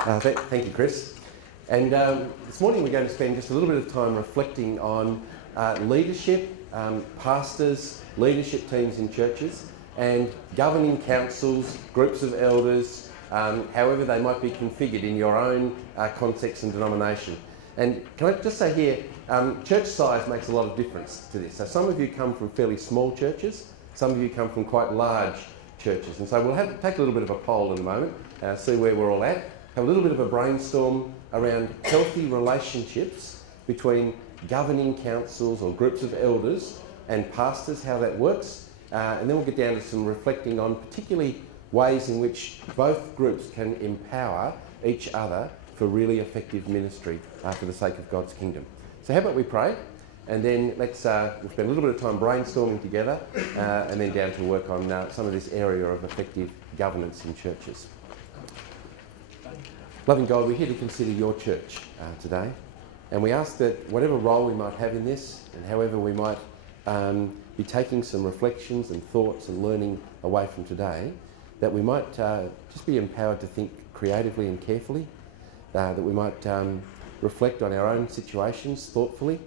Thank you, Chris. And this morning we're going to spend just a little bit of time reflecting on leadership, pastors, leadership teams in churches, and governing councils, groups of elders, however they might be configured in your own context and denomination. And can I just say here, church size makes a lot of difference to this. So some of you come from fairly small churches, some of you come from quite large churches. And so we'll take a little bit of a poll in a moment, see where we're all at, have a little bit of a brainstorm around healthy relationships between governing councils or groups of elders and pastors, how that works. And then we'll get down to some reflecting on particularly ways in which both groups can empower each other for really effective ministry for the sake of God's kingdom. So how about we pray, and then we'll spend a little bit of time brainstorming together, and then down to work on some of this area of effective governance in churches. Loving God, we're here to consider your church today, and we ask that whatever role we might have in this, and however we might be taking some reflections and thoughts and learning away from today, that we might just be empowered to think creatively and carefully, that we might reflect on our own situations thoughtfully.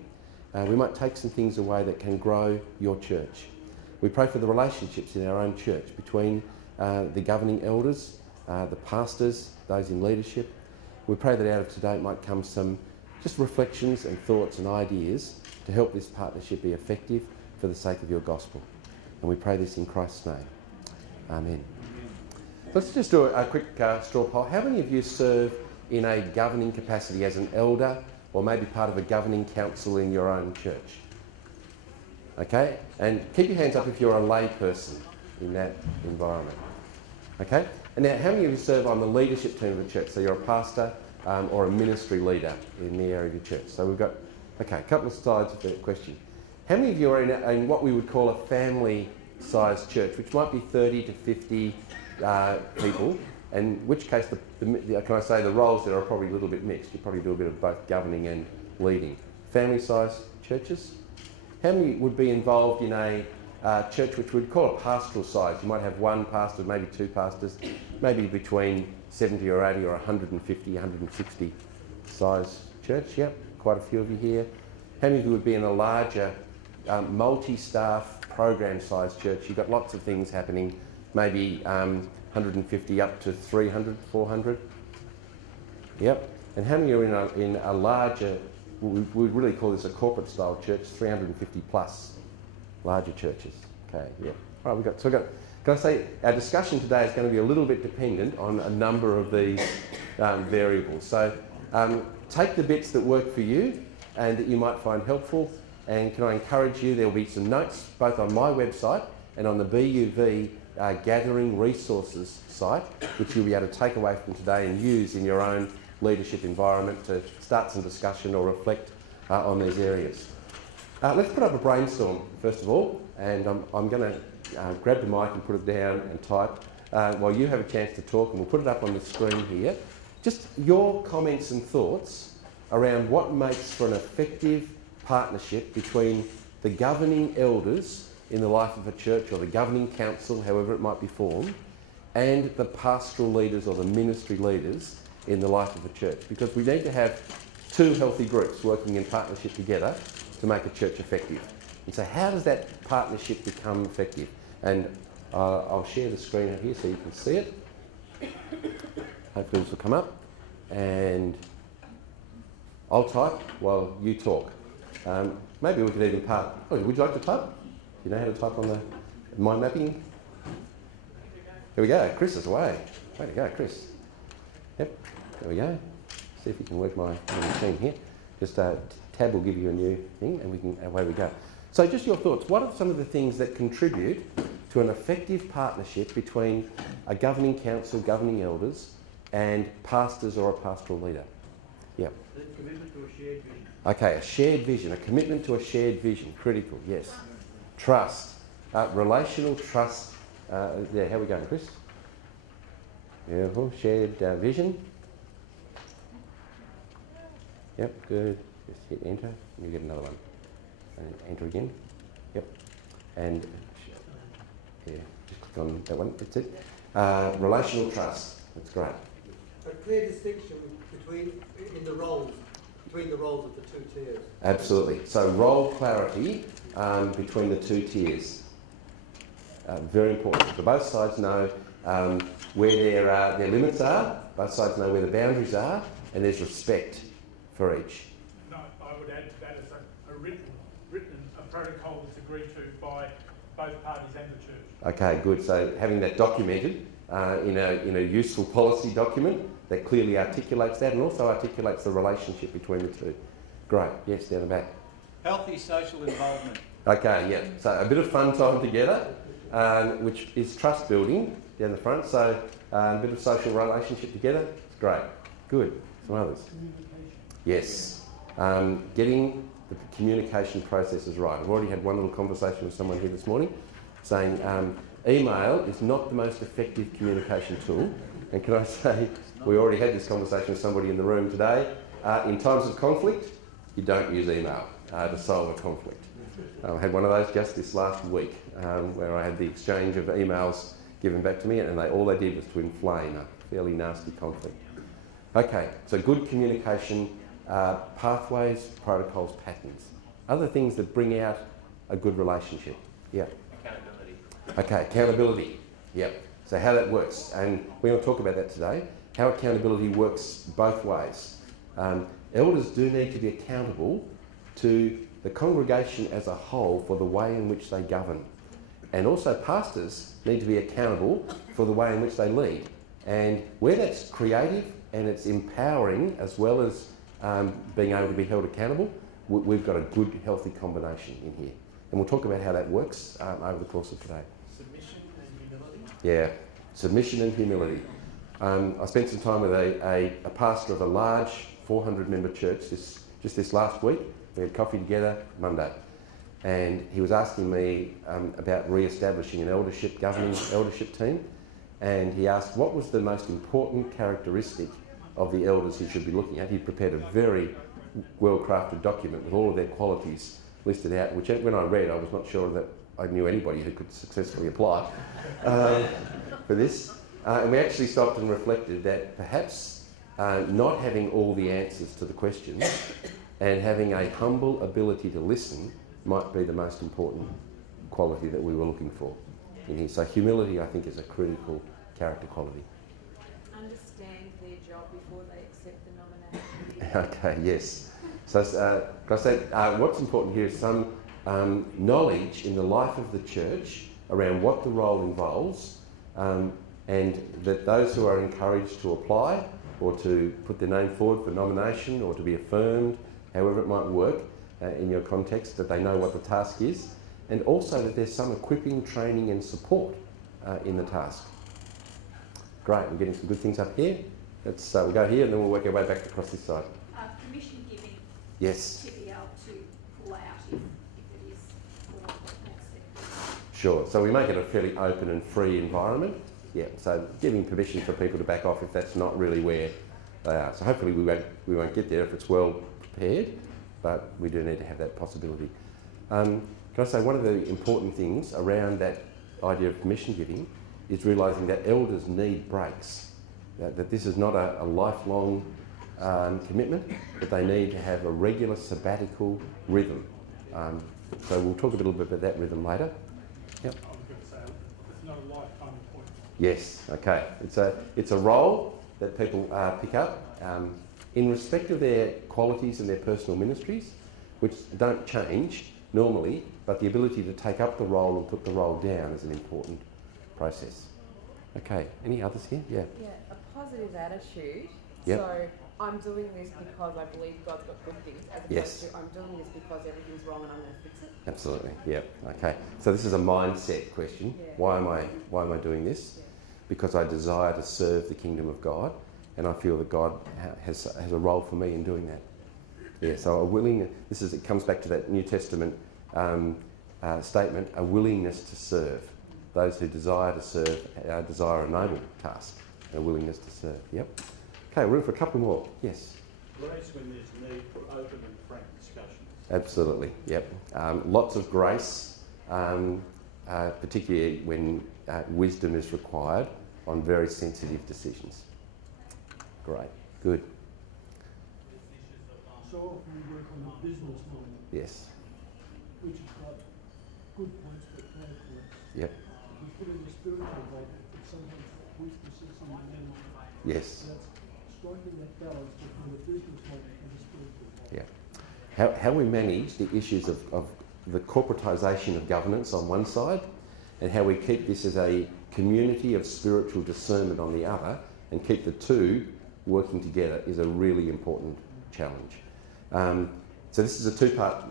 We might take some things away that can grow your church. We pray for the relationships in our own church between the governing elders, the pastors, those in leadership. We pray that out of today might come some just reflections and thoughts and ideas to help this partnership be effective for the sake of your gospel. And we pray this in Christ's name. Amen. Let's just do a quick straw poll. How many of you serve in a governing capacity as an elder, or maybe part of a governing council in your own church? Okay, and keep your hands up if you're a lay person in that environment. Okay, and now how many of you serve on the leadership team of the church? So you're a pastor or a ministry leader in the area of your church. So we've got, okay, a couple of sides of the question. How many of you are in what we would call a family-sized church, which might be 30 to 50 people, in which case, can I say the roles there are probably a little bit mixed. You probably do a bit of both governing and leading. Family-sized churches. How many would be involved in a church which we'd call a pastoral size? You might have one pastor, maybe two pastors, maybe between 70 or 80 or 150, 160 size church. Yep, quite a few of you here. How many of you would be in a larger multi-staff program-sized church? You've got lots of things happening, maybe 150 up to 300, 400. Yep. And how many are in a larger, we really call this a corporate style church, 350 plus larger churches? Okay, yeah. All right, can I say, our discussion today is going to be a little bit dependent on a number of these variables. So take the bits that work for you and that you might find helpful, and can I encourage you, there will be some notes both on my website and on the BUV gathering resources site, which you'll be able to take away from today and use in your own leadership environment to start some discussion or reflect on these areas. Let's put up a brainstorm first of all, and I'm going to grab the mic and put it down and type while you have a chance to talk, and we'll put it up on the screen here. Just your comments and thoughts around what makes for an effective partnership between the governing elders in the life of a church, or the governing council, however it might be formed, and the pastoral leaders or the ministry leaders in the life of a church. Because we need to have two healthy groups working in partnership together to make a church effective. And so how does that partnership become effective? And I'll share the screen out here so you can see it. Hopefully this will come up. And I'll type while you talk. Maybe we could even would you like to type? You know how to type on the mind mapping? Here we go, Chris is away. Way to go, Chris. Yep, there we go. See if you can work my machine here. Just tab will give you a new thing, and away we go. So just your thoughts. What are some of the things that contribute to an effective partnership between a governing council, governing elders, and pastors or a pastoral leader? Yeah. Commitment to a shared vision. Okay, a shared vision, a commitment to a shared vision. Critical, yes. Trust, relational trust. Yeah, how are we going, Chris? Beautiful, shared vision. Yep, good. Just hit enter, and you get another one. And enter again. Yep. And yeah, just click on that one. That's it. Relational trust. That's great. a clear distinction between the roles of the two tiers. Absolutely. So role clarity between the two tiers. Very important. So both sides know where their limits are, both sides know where the boundaries are, and there's respect for each. No, I would add to that as a written protocol that's agreed to by both parties and the church. Okay, good. So having that documented in a useful policy document that clearly articulates that and also articulates the relationship between the two. Great. Yes, down the back. Healthy social involvement. Okay, yeah. So a bit of fun time together, which is trust building down the front. So a bit of social relationship together. It's great. Good. Some others. Yes. Getting the communication processes right. I've already had one little conversation with someone here this morning saying email is not the most effective communication tool. And can I say, we already had this conversation with somebody in the room today. In times of conflict, you don't use email to solve a conflict. I had one of those just this last week where I had the exchange of emails given back to me and all they did was to inflame a fairly nasty conflict. Okay, so good communication, pathways, protocols, patterns. Other things that bring out a good relationship. Yeah. Accountability. Okay, accountability. Yep. So how that works, and we're going to talk about that today, how accountability works both ways. Elders do need to be accountable to the congregation as a whole for the way in which they govern. And also pastors need to be accountable for the way in which they lead. And where that's creative and it's empowering as well as being able to be held accountable, we've got a good, healthy combination in here. And we'll talk about how that works over the course of today. Submission and humility. Yeah, submission and humility. I spent some time with a pastor of a large 400-member church just this last week. We had coffee together Monday. And he was asking me about re-establishing an governing eldership team. And he asked what was the most important characteristic of the elders he should be looking at. He'd prepared a very well-crafted document with all of their qualities listed out, which when I read, I was not sure that I knew anybody who could successfully apply for this. And we actually stopped and reflected that perhaps not having all the answers to the questions and having a humble ability to listen might be the most important quality that we were looking for in here. So humility, I think, is a critical character quality. Understand their job before they accept the nomination. Okay, yes. So can I say, what's important here is some knowledge in the life of the church around what the role involves, and that those who are encouraged to apply or to put their name forward for nomination or to be affirmed, however it might work in your context, that they know what the task is, and also that there's some equipping, training and support in the task. Great, we're getting some good things up here. We'll go here and then we'll work our way back across this side. Permission giving. Yes. To be able to pull out if it is not accepted. Sure, so we make it a fairly open and free environment. Yeah, so giving permission for people to back off if that's not really where they are. So hopefully we won't get there if it's well prepared, but we do need to have that possibility. Can I say one of the important things around that idea of permission giving is realising that elders need breaks, that this is not a lifelong commitment, but they need to have a regular sabbatical rhythm. So we'll talk a little bit about that rhythm later. Yep. I was going to say, it's not a lifetime appointment. Yes, okay. It's a role that people pick up in respect of their qualities and their personal ministries, which don't change normally, but the ability to take up the role and put the role down is an important process. Okay, any others here? Yeah. Yeah, a positive attitude. Yep. So I'm doing this because I believe God's got good things, as opposed Yes. to I'm doing this because everything's wrong and I'm going to fix it. Absolutely. Yep. Okay. So this is a mindset question. Yeah. Why am I doing this? Yeah. Because I desire to serve the kingdom of God, and I feel that God has a role for me in doing that. Yeah. So a it comes back to that New Testament statement: a willingness to serve. Those who desire to serve desire a noble task, and a willingness to serve. Yep. Okay. Room for a couple more. Yes. Grace when there's need for open and frank discussions. Absolutely, yep. Lots of grace, particularly when wisdom is required on very sensitive decisions. Great. Good. So often we work on the business model, Yes. which has got good points but bad points. Yep. We put in the spiritual data, but sometimes weaknesses in the animal. Yes. That's striking that balance between the business model and the spiritual model. Yeah. How we manage the issues of the corporatisation of governance on one side, and how we keep this as a community of spiritual discernment on the other, and keep the two working together is a really important challenge. So this is a two-part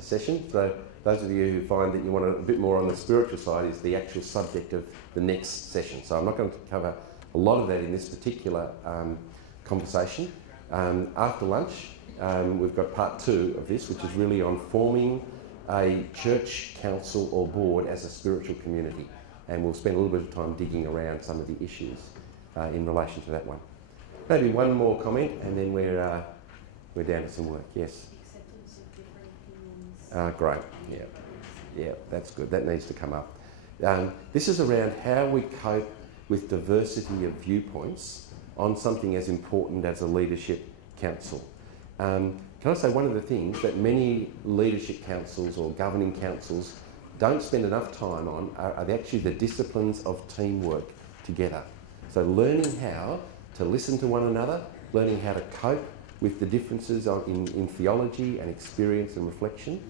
session. So those of you who find that you want a bit more on the spiritual side is the actual subject of the next session. So I'm not going to cover a lot of that in this particular conversation. After lunch, we've got part 2 of this, which is really on forming a church council or board as a spiritual community. And we'll spend a little bit of time digging around some of the issues in relation to that one. Maybe one more comment and then we're down to some work. Yes? Acceptance of different opinions. Great. Yeah, that's good. That needs to come up. This is around how we cope with diversity of viewpoints on something as important as a leadership council. Can I say one of the things that many leadership councils or governing councils don't spend enough time on are actually the disciplines of teamwork together. So learning how to listen to one another, learning how to cope with the differences in theology and experience and reflection,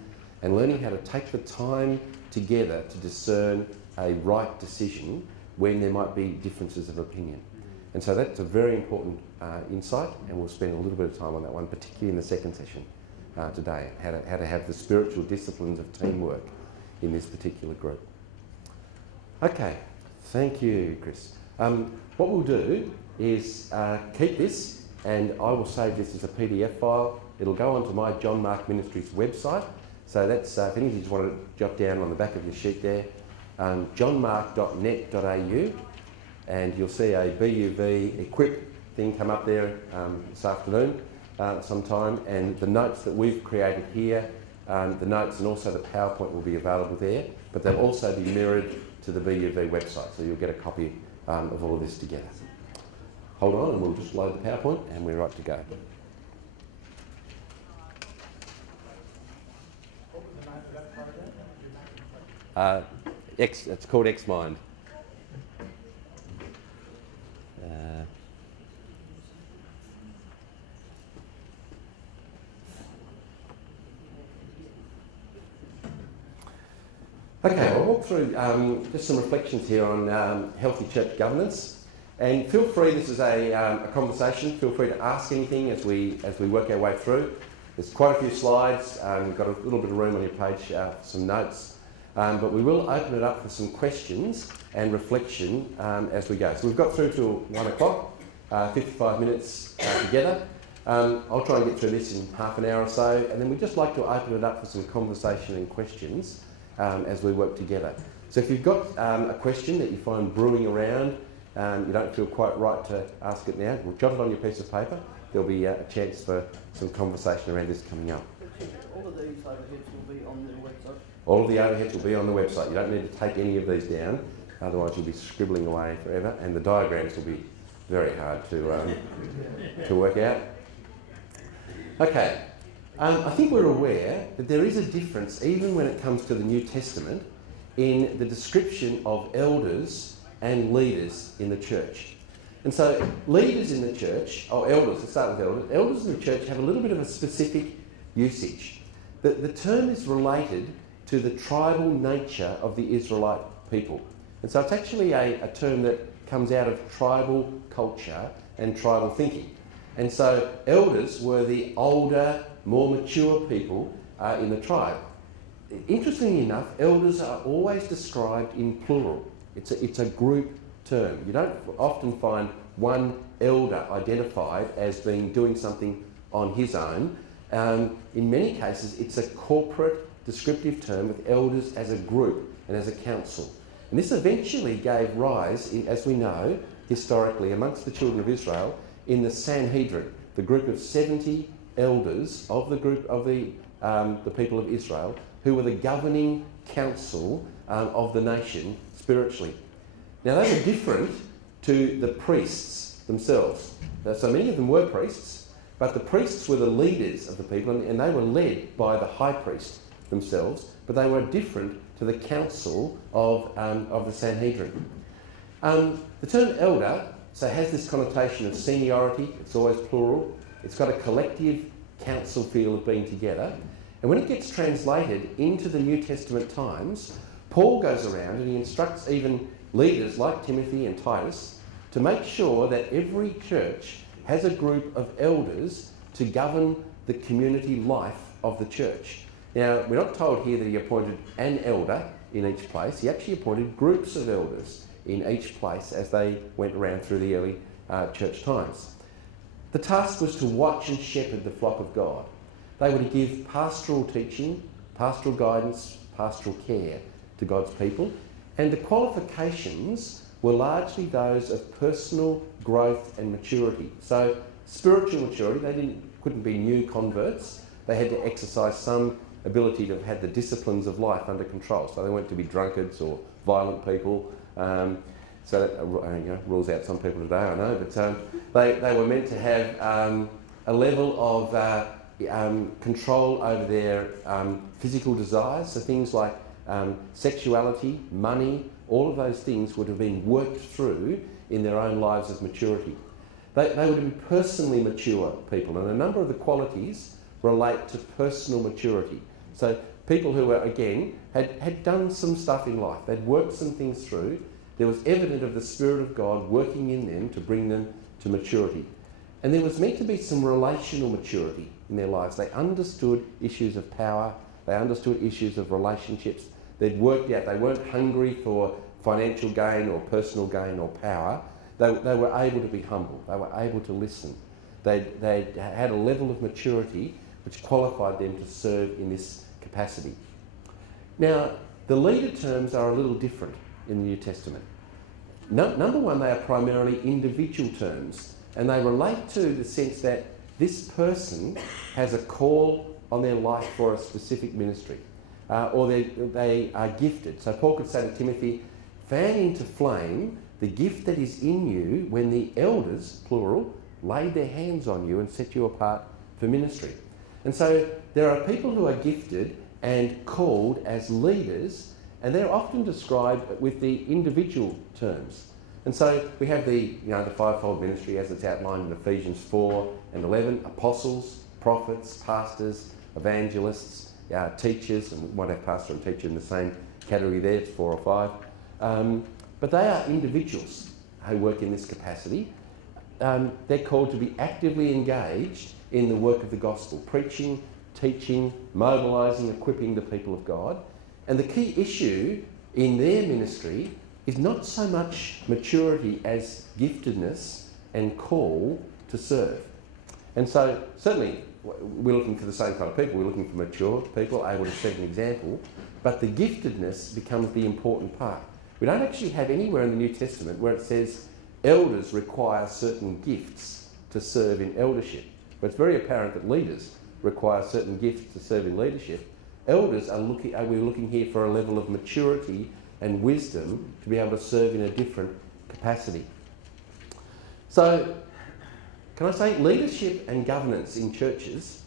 and learning how to take the time together to discern a right decision when there might be differences of opinion. And so that's a very important insight, and we'll spend a little bit of time on that one, particularly in the second session today, how to have the spiritual disciplines of teamwork in this particular group. Okay, thank you, Chris. What we'll do is keep this, and I will save this as a PDF file. It'll go onto my John Mark Ministries website. So that's, if any of you just want to jot down on the back of your sheet there, johnmark.net.au, and you'll see a BUV equip thing come up there this afternoon sometime, and the notes that we've created here, the notes and also the PowerPoint will be available there, but they'll also be mirrored to the BUV website, so you'll get a copy of all of this together. Hold on and we'll just load the PowerPoint and we're right to go. What was the name of that program? It's called X-Mind. Okay, I'll walk through just some reflections here on healthy church governance. And feel free, this is a conversation, feel free to ask anything as we work our way through. There's quite a few slides, we've got a little bit of room on your page for some notes, but we will open it up for some questions and reflection as we go. So we've got through till 1 o'clock, 55 minutes together. I'll try and get through this in half an hour or so, and then we'd just like to open it up for some conversation and questions as we work together. So if you've got a question that you find brewing around, you don't feel quite right to ask it now, we'll jot it on your piece of paper. There'll be a chance for some conversation around this coming up. All of these overheads will be on the website? All of the overheads will be on the website. You don't need to take any of these down, otherwise you'll be scribbling away forever, and the diagrams will be very hard to work out. Okay, I think we're aware that there is a difference, even when it comes to the New Testament, in the description of elders and leaders in the church. And so leaders in the church, or elders, let's start with elders. Elders in the church have a little bit of a specific usage. The term is related to the tribal nature of the Israelite people. And so it's actually a term that comes out of tribal culture and tribal thinking. And so elders were the older, more mature people in the tribe. Interestingly enough, elders are always described in plural. It's a group term. You don't often find one elder identified as doing something on his own. In many cases, it's a corporate descriptive term with elders as a group and as a council. And this eventually gave rise, as we know, historically, amongst the children of Israel, in the Sanhedrin, the group of 70 elders of the group of the people of Israel, who were the governing council of the nation spiritually. Now they were different to the priests themselves. So many of them were priests, but the priests were the leaders of the people, and they were led by the high priest themselves, but they were different to the council of the Sanhedrin. The term elder has this connotation of seniority. It's always plural. It's got a collective council feel of being together. And when it gets translated into the New Testament times, Paul goes around and he instructs even leaders like Timothy and Titus to make sure that every church has a group of elders to govern the community life of the church. Now, we're not told here that he appointed an elder in each place. He actually appointed groups of elders in each place as they went around through the early church times. The task was to watch and shepherd the flock of God. They were to give pastoral teaching, pastoral guidance, pastoral care to God's people, and the qualifications were largely those of personal growth and maturity. So spiritual maturity, they couldn't be new converts. They had to exercise some ability to have had the disciplines of life under control. So they weren't to be drunkards or violent people. So that rules out some people today, I know, but they were meant to have a level of control over their physical desires. So things like sexuality, money, all of those things would have been worked through in their own lives of maturity. They would have been personally mature people, and a number of the qualities relate to personal maturity. So people who were, again, had done some stuff in life. They'd worked some things through. There was evidence of the Spirit of God working in them to bring them to maturity. And there was meant to be some relational maturity in their lives. They understood issues of power. They understood issues of relationships. They'd worked out. They weren't hungry for financial gain or personal gain or power. They were able to be humble. They were able to listen. They had a level of maturity which qualified them to serve in this capacity. Now, the leader terms are a little different in the New Testament. Number one, they are primarily individual terms, and they relate to the sense that this person has a call on their life for a specific ministry, or they are gifted. So Paul could say to Timothy, fan into flame the gift that is in you when the elders, plural, laid their hands on you and set you apart for ministry. And so there are people who are gifted and called as leaders, and they're often described with the individual terms. And so we have the fivefold ministry as it's outlined in Ephesians 4 and 11, apostles, prophets, pastors, evangelists, teachers, and we might have pastor and teacher in the same category there, it's 4 or 5. But they are individuals who work in this capacity. They're called to be actively engaged in the work of the gospel, preaching, teaching, mobilising, equipping the people of God. And the key issue in their ministry is not so much maturity as giftedness and call to serve. And so certainly we're looking for the same kind of people. We're looking for mature people able to set an example, but the giftedness becomes the important part. We don't actually have anywhere in the New Testament where it says elders require certain gifts to serve in eldership. But it's very apparent that leaders require certain gifts to serve in leadership. Elders we're looking here for a level of maturity and wisdom to be able to serve in a different capacity. So, can I say leadership and governance in churches,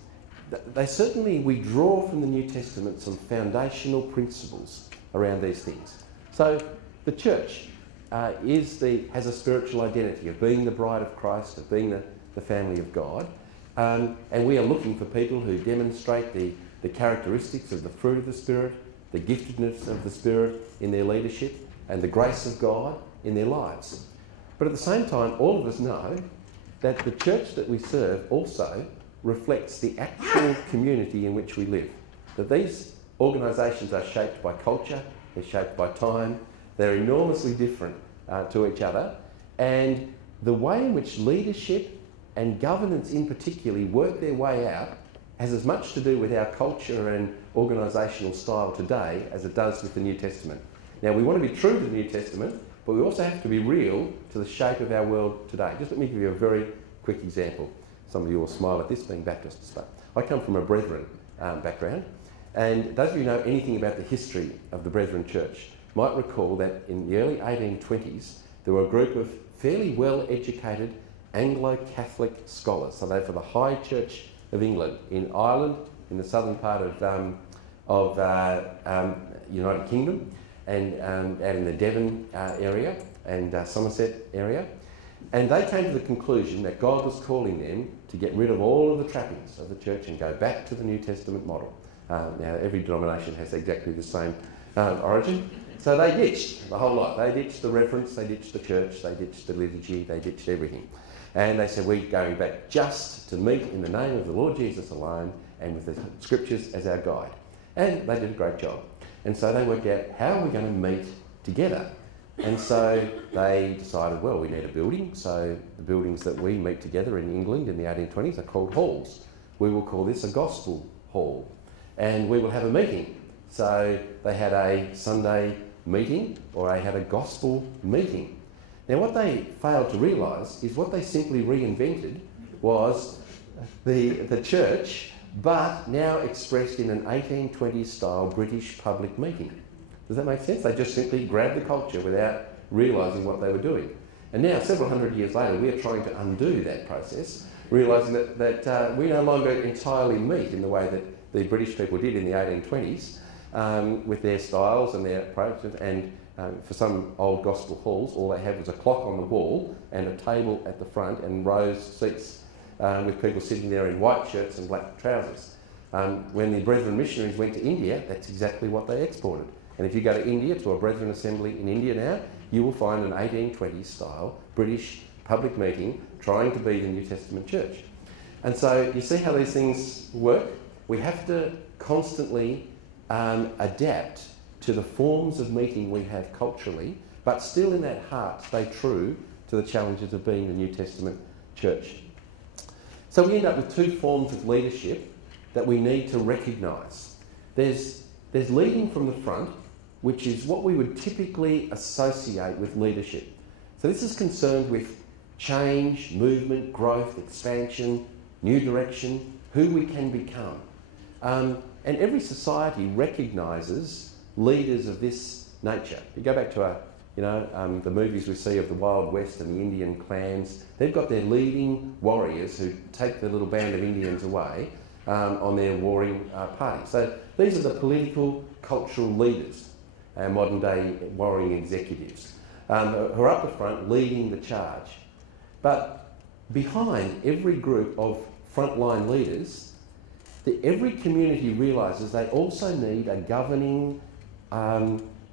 we draw from the New Testament some foundational principles around these things. So, the church has a spiritual identity of being the bride of Christ, of being the family of God. And we are looking for people who demonstrate the characteristics of the fruit of the Spirit, the giftedness of the Spirit in their leadership, and the grace of God in their lives. But at the same time, all of us know that the church that we serve also reflects the actual community in which we live. That these organisations are shaped by culture, they're shaped by time, they're enormously different to each other, and the way in which leadership and governance in particular work their way out has as much to do with our culture and organisational style today as it does with the New Testament. Now, we want to be true to the New Testament, but we also have to be real to the shape of our world today. Just let me give you a very quick example. Some of you will smile at this, being Baptists, but I come from a Brethren background, and those of you who know anything about the history of the Brethren Church might recall that in the early 1820s, there were a group of fairly well-educated Anglo-Catholic scholars. So they're for the High Church of England in Ireland, in the southern part of United Kingdom, and out in the Devon area and Somerset area. And they came to the conclusion that God was calling them to get rid of all of the trappings of the church and go back to the New Testament model. Now, every denomination has exactly the same origin. So they ditched the whole lot. They ditched the reverence, they ditched the church, they ditched the liturgy, they ditched everything. And they said, we're going back just to meet in the name of the Lord Jesus alone and with the scriptures as our guide. And they did a great job. And so they worked out, how are we going to meet together? And so they decided, well, we need a building. So the buildings that we meet together in England in the 1820s are called halls. We will call this a gospel hall. And we will have a meeting. So they had a Sunday meeting, or they had a gospel meeting. Now what they failed to realise is what they simply reinvented was the church, but now expressed in an 1820s style British public meeting. Does that make sense? They just simply grabbed the culture without realising what they were doing. And now, several hundred years later, we are trying to undo that process, realising that we no longer entirely meet in the way that the British people did in the 1820s, with their styles and their approaches. And for some old gospel halls, all they had was a clock on the wall and a table at the front and rows seats with people sitting there in white shirts and black trousers. When the Brethren missionaries went to India, that's exactly what they exported. And if you go to India, to a Brethren assembly in India now, you will find an 1820s style British public meeting trying to be the New Testament church. And so you see how these things work? We have to constantly adapt to the forms of meeting we have culturally, but still in that heart stay true to the challenges of being the New Testament church. So we end up with two forms of leadership that we need to recognise. There's leading from the front, which is what we would typically associate with leadership. So this is concerned with change, movement, growth, expansion, new direction, who we can become. And every society recognises leaders of this nature. You go back to the movies we see of the Wild West and the Indian clans. They've got their leading warriors who take the little band of Indians away on their warring party. So these are the political, cultural leaders, our modern day warring executives, who are up the front leading the charge. But behind every group of frontline leaders, every community realises they also need a governing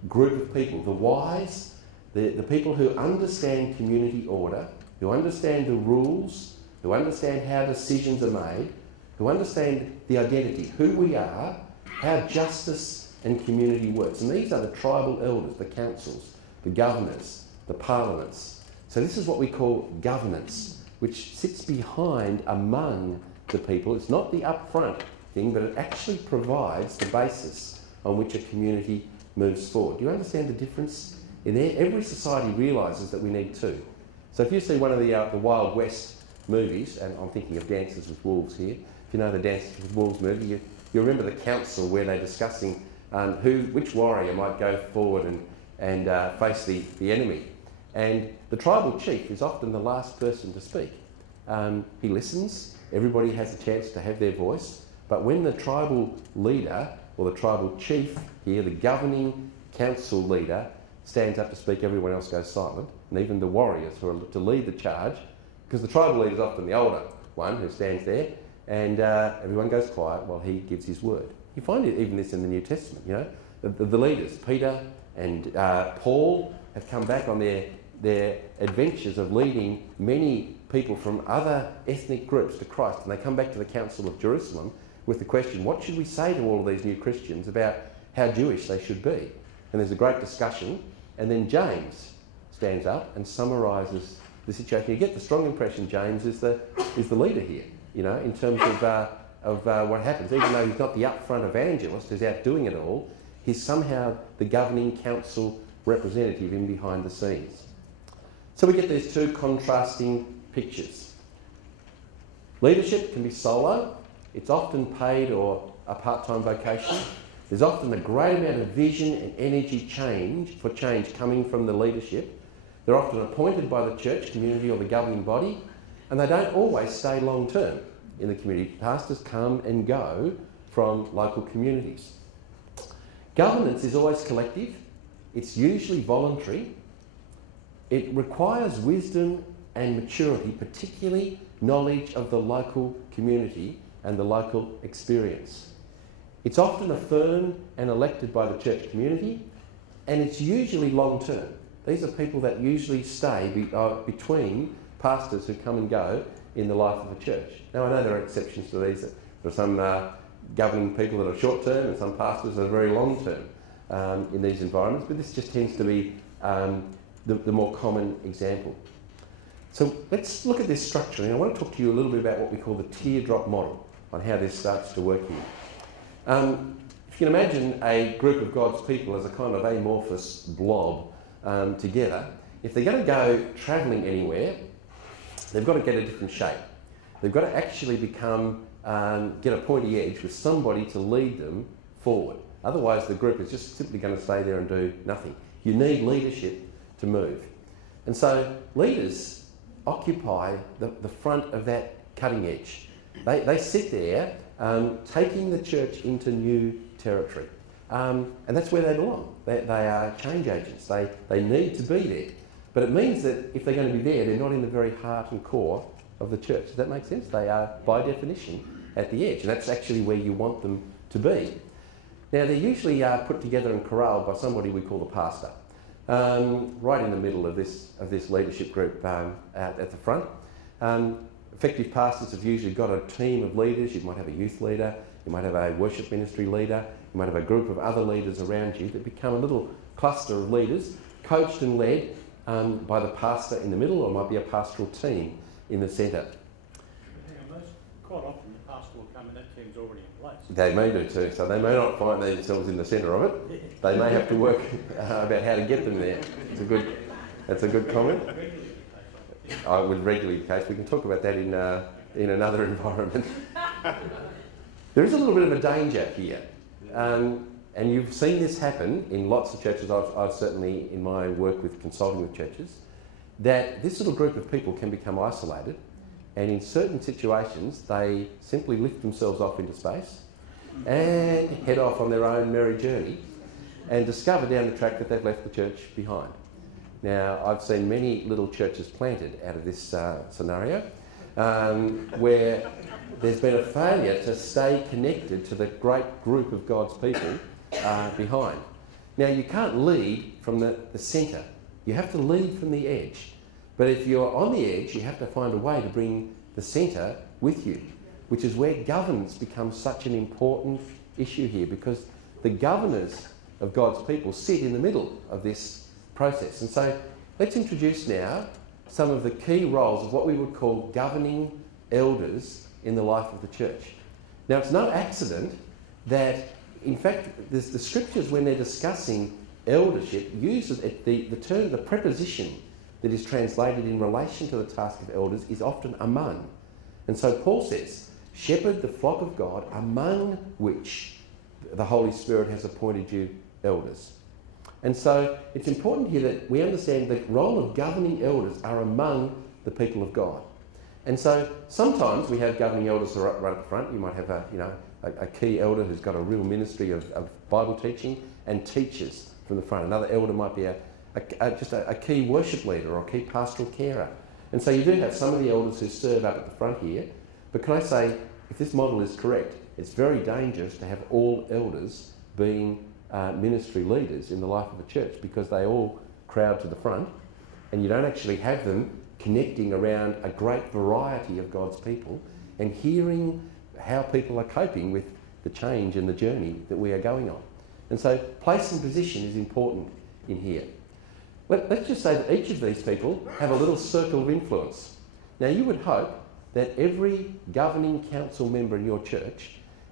group of people, the wise, the people who understand community order, who understand the rules, who understand how decisions are made, who understand the identity, who we are, how justice and community works. And these are the tribal elders, the councils, the governors, the parliaments. So this is what we call governance, which sits behind among the people. It's not the upfront thing, but it actually provides the basis on which a community moves forward. Do you understand the difference in there? Every society realises that we need two. So if you see one of the Wild West movies, and I'm thinking of Dances with Wolves here, if you know the Dances with Wolves movie, you remember the council where they're discussing which warrior might go forward and face the enemy. And the tribal chief is often the last person to speak. He listens, everybody has a chance to have their voice, but when the tribal leader, or the tribal chief here, the governing council leader, stands up to speak, everyone else goes silent, and even the warriors who are to lead the charge, because the tribal leader is often the older one who stands there, and everyone goes quiet while he gives his word. You find even this in the New Testament, you know. The leaders, Peter and Paul, have come back on their adventures of leading many people from other ethnic groups to Christ, and they come back to the Council of Jerusalem with the question, what should we say to all of these new Christians about how Jewish they should be? And there's a great discussion, and then James stands up and summarises the situation. You get the strong impression James is the leader here, you know, in terms of what happens. Even though he's not the upfront evangelist who's out doing it all, he's somehow the governing council representative in behind the scenes. So we get these two contrasting pictures. Leadership can be solo. It's often paid or a part-time vocation. There's often a great amount of vision and energy for change coming from the leadership. They're often appointed by the church community or the governing body, and they don't always stay long term in the community. Pastors come and go from local communities. Governance is always collective. It's usually voluntary. It requires wisdom and maturity, particularly knowledge of the local community and the local experience. It's often affirmed and elected by the church community, and it's usually long term. These are people that usually stay between pastors who come and go in the life of a church. Now, I know there are exceptions to these. There are some governing people that are short term and some pastors that are very long term in these environments, but this just tends to be the more common example. So let's look at this structure, and I want to talk to you a little bit about what we call the teardrop model on how this starts to work here. If you can imagine a group of God's people as a kind of amorphous blob together, if they're going to go travelling anywhere, they've got to get a different shape. They've got to actually become, get a pointy edge with somebody to lead them forward. Otherwise, the group is just simply going to stay there and do nothing. You need leadership to move. And so leaders occupy the front of that cutting edge. They sit there taking the church into new territory. And that's where they belong. They are change agents. They need to be there. But it means that if they're going to be there, they're not in the very heart and core of the church. Does that make sense? They are, by definition, at the edge. And that's actually where you want them to be. Now, they're usually put together and corralled by somebody we call the pastor. Right in the middle of this leadership group out at the front. Effective pastors have usually got a team of leaders. You might have a youth leader, you might have a worship ministry leader, you might have a group of other leaders around you that become a little cluster of leaders, coached and led by the pastor in the middle, or it might be a pastoral team in the centre. Quite often the pastor will come and that team's already in place. They may do too, so they may not find themselves in the centre of it. They may have to work about how to get them there. That's a good comment. I would regularly be the case. We can talk about that in another environment. There is a little bit of a danger here, and you've seen this happen in lots of churches. I've certainly, in my work with consulting with churches, that this little group of people can become isolated, and in certain situations they simply lift themselves off into space and head off on their own merry journey and discover down the track that they've left the church behind. Now, I've seen many little churches planted out of this scenario where there's been a failure to stay connected to the great group of God's people behind. Now, you can't lead from the centre. You have to lead from the edge. But if you're on the edge, you have to find a way to bring the centre with you, which is where governance becomes such an important issue here, because the governors of God's people sit in the middle of this process. And so let's introduce now some of the key roles of what we would call governing elders in the life of the church. Now, it's no accident that, in fact, the scriptures, when they're discussing eldership, uses the term, the preposition that is translated in relation to the task of elders is often among. And so Paul says, shepherd the flock of God, among which the Holy Spirit has appointed you elders. And so it's important here that we understand the role of governing elders are among the people of God. And so sometimes we have governing elders right at the front. You might have a key elder who's got a real ministry of Bible teaching and teachers from the front. Another elder might be just a key worship leader or a key pastoral carer. And so you do have some of the elders who serve up at the front here. But can I say, if this model is correct, it's very dangerous to have all elders being ministry leaders in the life of a church, because they all crowd to the front and you don't actually have them connecting around a great variety of God's people and hearing how people are coping with the change and the journey that we are going on. And so place and position is important in here. Let's just say that each of these people have a little circle of influence. Now, you would hope that every governing council member in your church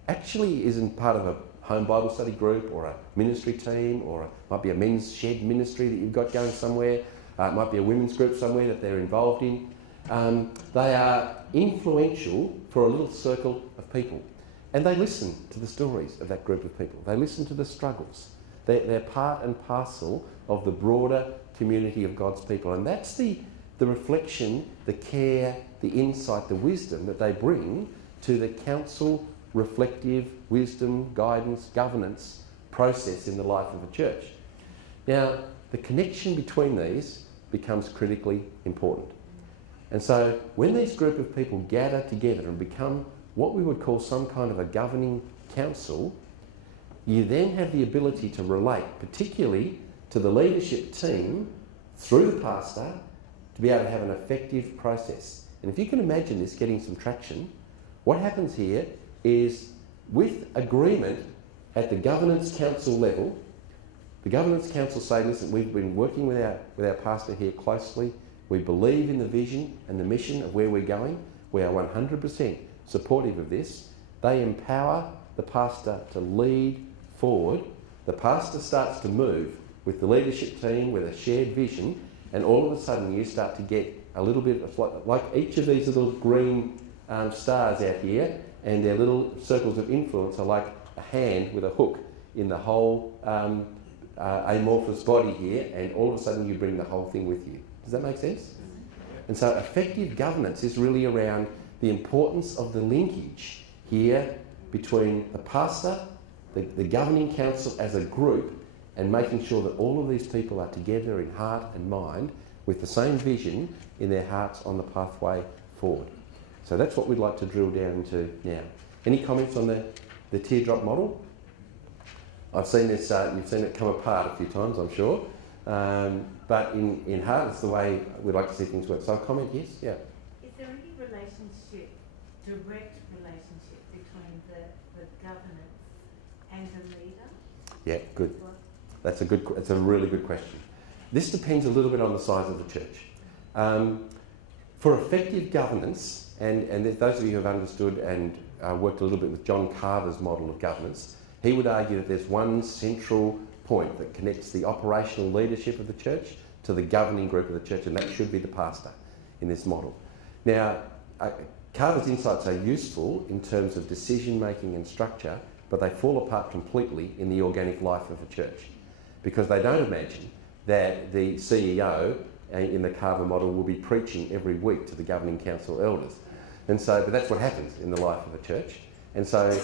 actually isn't part of a home Bible study group or a ministry team, or it might be a men's shed ministry that you've got going somewhere. It might be a women's group somewhere that they're involved in. They are influential for a little circle of people. And they listen to the stories of that group of people. They listen to the struggles. They're part and parcel of the broader community of God's people. And that's the reflection, the care the insight, the wisdom that they bring to the counsel, reflective, wisdom, guidance, governance process in the life of a church. Now, the connection between these becomes critically important. And so when these group of people gather together and become what we would call some kind of a governing council, you then have the ability to relate, particularly to the leadership team through the pastor, to be able to have an effective process. And if you can imagine this getting some traction, what happens here is, with agreement at the governance council level, the governance council say, listen, we've been working with our pastor here closely. We believe in the vision and the mission of where we're going. We are 100% supportive of this. They empower the pastor to lead forward. The pastor starts to move with the leadership team with a shared vision, and all of a sudden you start to get a little bit of, like each of these little green stars out here, and their little circles of influence are like a hand with a hook in the whole amorphous body here, and all of a sudden you bring the whole thing with you. Does that make sense? And so effective governance is really around the importance of the linkage here between the pastor, the governing council as a group, and making sure that all of these people are together in heart and mind with the same vision in their hearts on the pathway forward. So that's what we'd like to drill down into now. Any comments on the teardrop model? I've seen this, you've seen it come apart a few times, I'm sure. But in heart, it's the way we'd like to see things work. So a comment, yes? Yeah. Is there any relationship, direct relationship between the governance and the leader? Yeah, good. That's a really good question. This depends a little bit on the size of the church. For effective governance, and those of you who have understood and worked a little bit with John Carver's model of governance, he would argue that there's one central point that connects the operational leadership of the church to the governing group of the church, and that should be the pastor in this model. Now, Carver's insights are useful in terms of decision making and structure, but they fall apart completely in the organic life of a church, because they don't imagine that the CEO in the Carver model will be preaching every week to the governing council elders. And so, but that's what happens in the life of a church. And so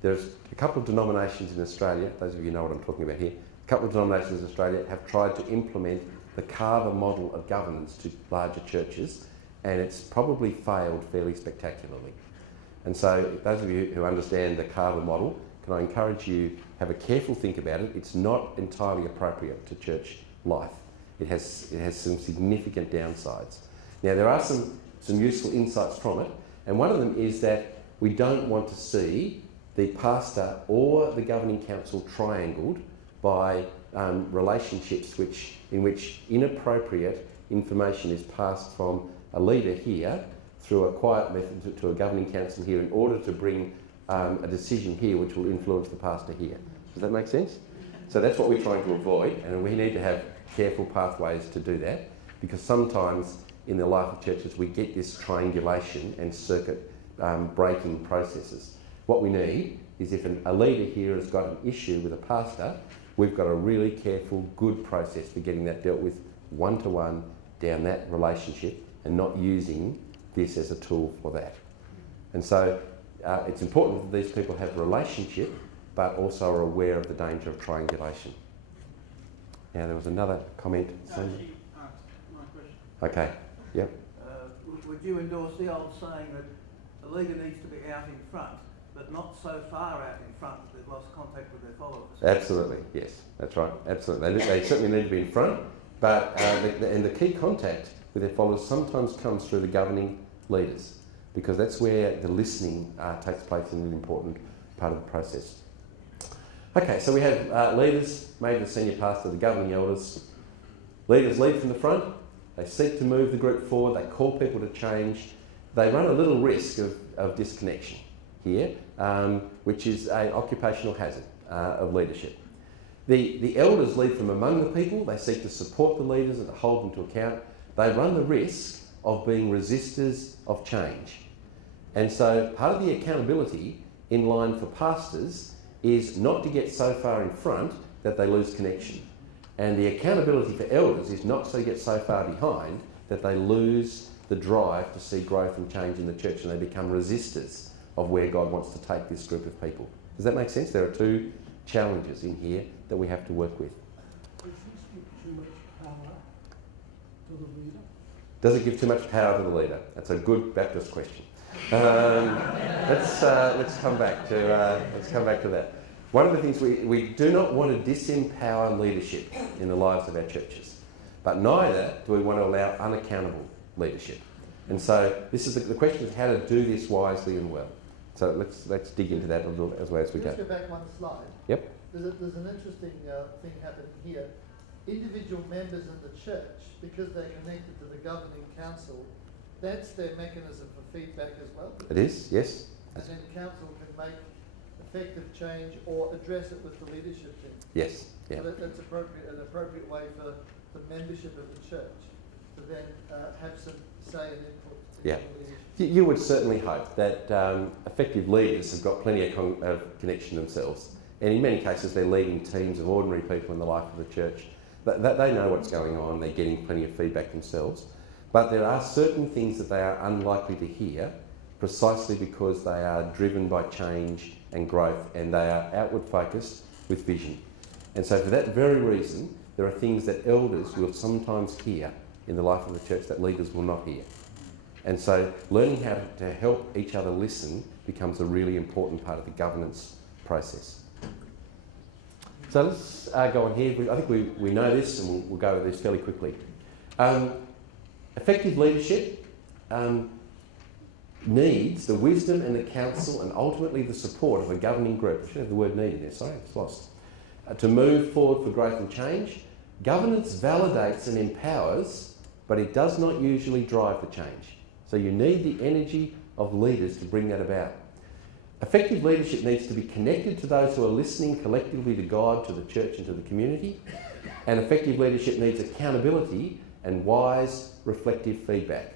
there's a couple of denominations in Australia, those of you know what I'm talking about here, a couple of denominations in Australia have tried to implement the Carver model of governance to larger churches, and it's probably failed fairly spectacularly. And so those of you who understand the Carver model, can I encourage you, have a careful think about it. It's not entirely appropriate to church life. It has some significant downsides. Now, there are some useful insights from it, and one of them is that we don't want to see the pastor or the governing council triangled by relationships in which inappropriate information is passed from a leader here through a quiet method to a governing council here in order to bring a decision here which will influence the pastor here. Does that make sense? So that's what we're trying to avoid, and we need to have careful pathways to do that, because sometimes in the life of churches we get this triangulation and circuit breaking processes. What we need is, if a leader here has got an issue with a pastor, we've got a really careful, good process for getting that dealt with one-to-one down that relationship, and not using this as a tool for that. And so it's important that these people have a relationship, but also are aware of the danger of triangulation. Now, there was another comment. No, she asked my question. Okay, yep. Would you endorse the old saying that the leader needs to be out in front, but not so far out in front that they've lost contact with their followers? Absolutely, yes, that's right, absolutely. They certainly need to be in front, but and the key contact with their followers sometimes comes through the governing leaders, because that's where the listening takes place in an important part of the process. Okay, so we have leaders, maybe the senior pastor, the governing elders. Leaders lead from the front. They seek to move the group forward. They call people to change. They run a little risk of disconnection here, which is an occupational hazard of leadership. The elders lead from among the people. They seek to support the leaders and to hold them to account. They run the risk of being resistors of change. And so part of the accountability in line for pastors is not to get so far in front that they lose connection. And the accountability for elders is not to get so far behind that they lose the drive to see growth and change in the church, and they become resistors of where God wants to take this group of people. Does that make sense? There are two challenges in here that we have to work with. Does this give too much power to the leader? Does it give too much power to the leader? That's a good Baptist question. Let's come back to that. One of the things we do not want to disempower leadership in the lives of our churches, but neither do we want to allow unaccountable leadership. And so this is the question is how to do this wisely and well. So let's dig into that a little as well as we go. Let's go back one slide. Yep. There's an interesting thing happening here. Individual members in the church, because they're connected to the governing council, that's their mechanism for feedback as well. It is, yes. And then council can make effective change or address it with the leadership team. Yes. Yeah. So that's an appropriate way for the membership of the church to then have some say and input. Yeah. You would certainly hope that effective leaders have got plenty of connection themselves, and in many cases they're leading teams of ordinary people in the life of the church. They know what's going on, they're getting plenty of feedback themselves, but there are certain things that they are unlikely to hear precisely because they are driven by change and growth, and they are outward focused with vision. And so for that very reason, there are things that elders will sometimes hear in the life of the church that leaders will not hear. And so learning how to help each other listen becomes a really important part of the governance process. So let's go on here. I think we know this, and we'll go over this fairly quickly. Effective leadership needs the wisdom and the counsel and ultimately the support of a governing group. I should have the word need in there, sorry, it's lost. To move forward for growth and change. Governance validates and empowers, but it does not usually drive the change. So you need the energy of leaders to bring that about. Effective leadership needs to be connected to those who are listening collectively to God, to the church and to the community. And effective leadership needs accountability and wise, reflective feedback.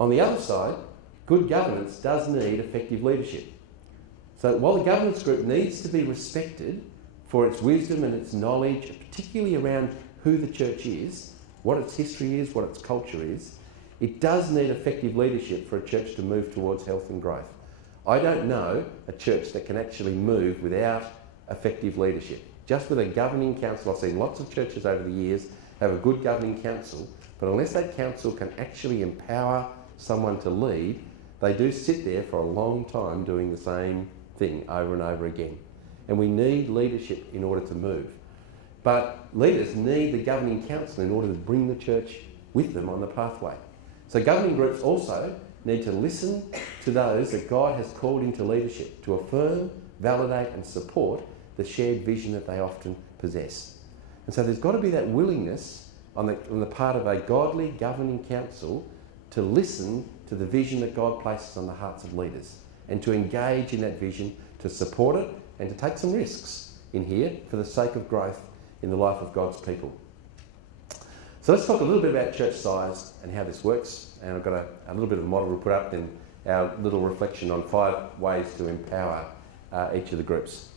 On the other side, good governance does need effective leadership. So while the governance group needs to be respected for its wisdom and its knowledge, particularly around who the church is, what its history is, what its culture is, it does need effective leadership for a church to move towards health and growth. I don't know a church that can actually move without effective leadership. Just with a governing council, I've seen lots of churches over the years have a good governing council, but unless that council can actually empower someone to lead, they do sit there for a long time doing the same thing over and over again. And we need leadership in order to move. But leaders need the governing council in order to bring the church with them on the pathway. So governing groups also need to listen to those that God has called into leadership to affirm, validate and support the shared vision that they often possess. And so there's got to be that willingness on the part of a godly governing council to listen to the vision that God places on the hearts of leaders and to engage in that vision, to support it and to take some risks in here for the sake of growth in the life of God's people. So let's talk a little bit about church size and how this works. And I've got a little bit of a model we'll put up, then our little reflection on 5 ways to empower each of the groups.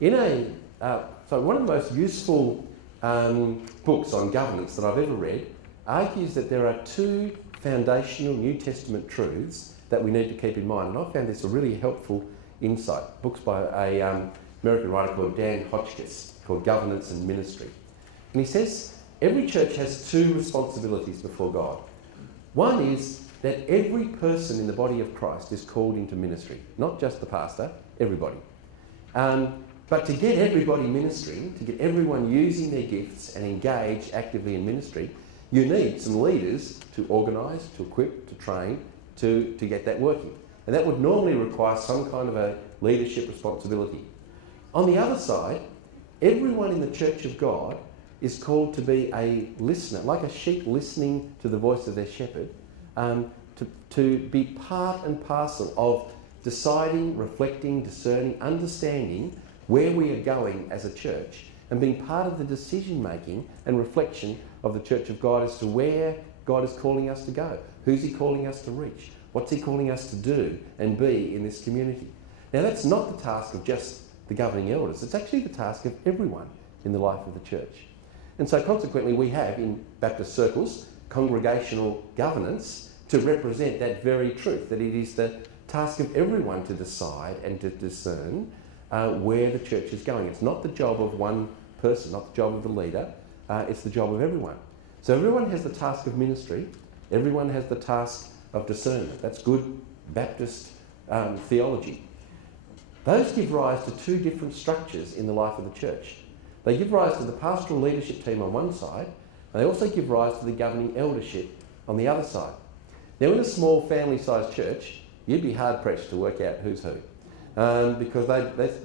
So one of the most useful books on governance that I've ever read argues that there are 2 foundational New Testament truths that we need to keep in mind. And I found this a really helpful insight. Books by an American writer called Dan Hotchkiss called Governance and Ministry. And he says, every church has 2 responsibilities before God. One is that every person in the body of Christ is called into ministry, not just the pastor, everybody. But to get everybody ministering, to get everyone using their gifts and engaged actively in ministry, you need some leaders to organise, to equip, to train, to get that working. And that would normally require some kind of a leadership responsibility. On the other side, everyone in the Church of God is called to be a listener, like a sheep listening to the voice of their shepherd, to be part and parcel of deciding, reflecting, discerning, understanding where we are going as a church and being part of the decision making and reflection of the Church of God as to where God is calling us to go. Who's he calling us to reach? What's he calling us to do and be in this community? Now that's not the task of just the governing elders. It's actually the task of everyone in the life of the church. And so consequently we have in Baptist circles congregational governance to represent that very truth, that it is the task of everyone to decide and to discern where the church is going. It's not the job of one person, not the job of the leader, it's the job of everyone. So everyone has the task of ministry, everyone has the task of discernment. That's good Baptist theology. Those give rise to two different structures in the life of the church. They give rise to the pastoral leadership team on one side, and they also give rise to the governing eldership on the other side. Now, in a small family-sized church, you'd be hard-pressed to work out who's who, because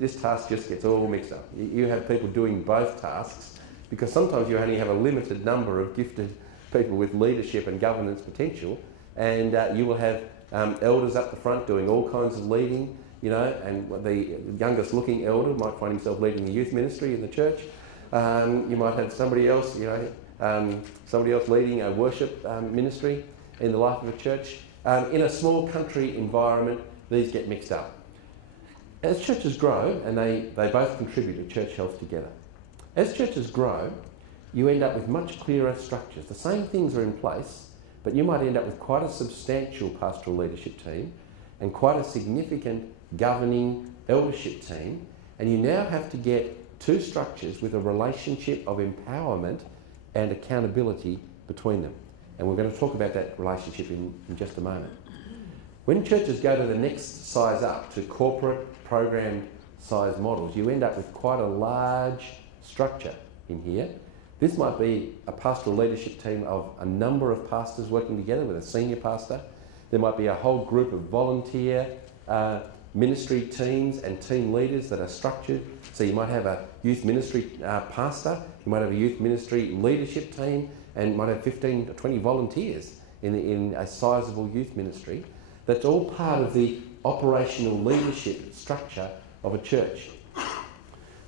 this task just gets all mixed up. You have people doing both tasks, because sometimes you only have a limited number of gifted people with leadership and governance potential, and you will have elders up the front doing all kinds of leading, you know, and the youngest looking elder might find himself leading the youth ministry in the church. You might have somebody else, you know, somebody else leading a worship ministry in the life of a church. In a small country environment, these get mixed up. As churches grow, and they both contribute to church health together, as churches grow, you end up with much clearer structures. The same things are in place, but you might end up with quite a substantial pastoral leadership team and quite a significant governing eldership team, and you now have to get two structures with a relationship of empowerment and accountability between them. And we're going to talk about that relationship in just a moment. When churches go to the next size up, to corporate programmed size models, you end up with quite a large structure in here. This might be a pastoral leadership team of a number of pastors working together with a senior pastor. There might be a whole group of volunteer ministry teams and team leaders that are structured. So you might have a youth ministry pastor, you might have a youth ministry leadership team, and might have 15 to 20 volunteers in a sizable youth ministry. That's all part of the operational leadership structure of a church.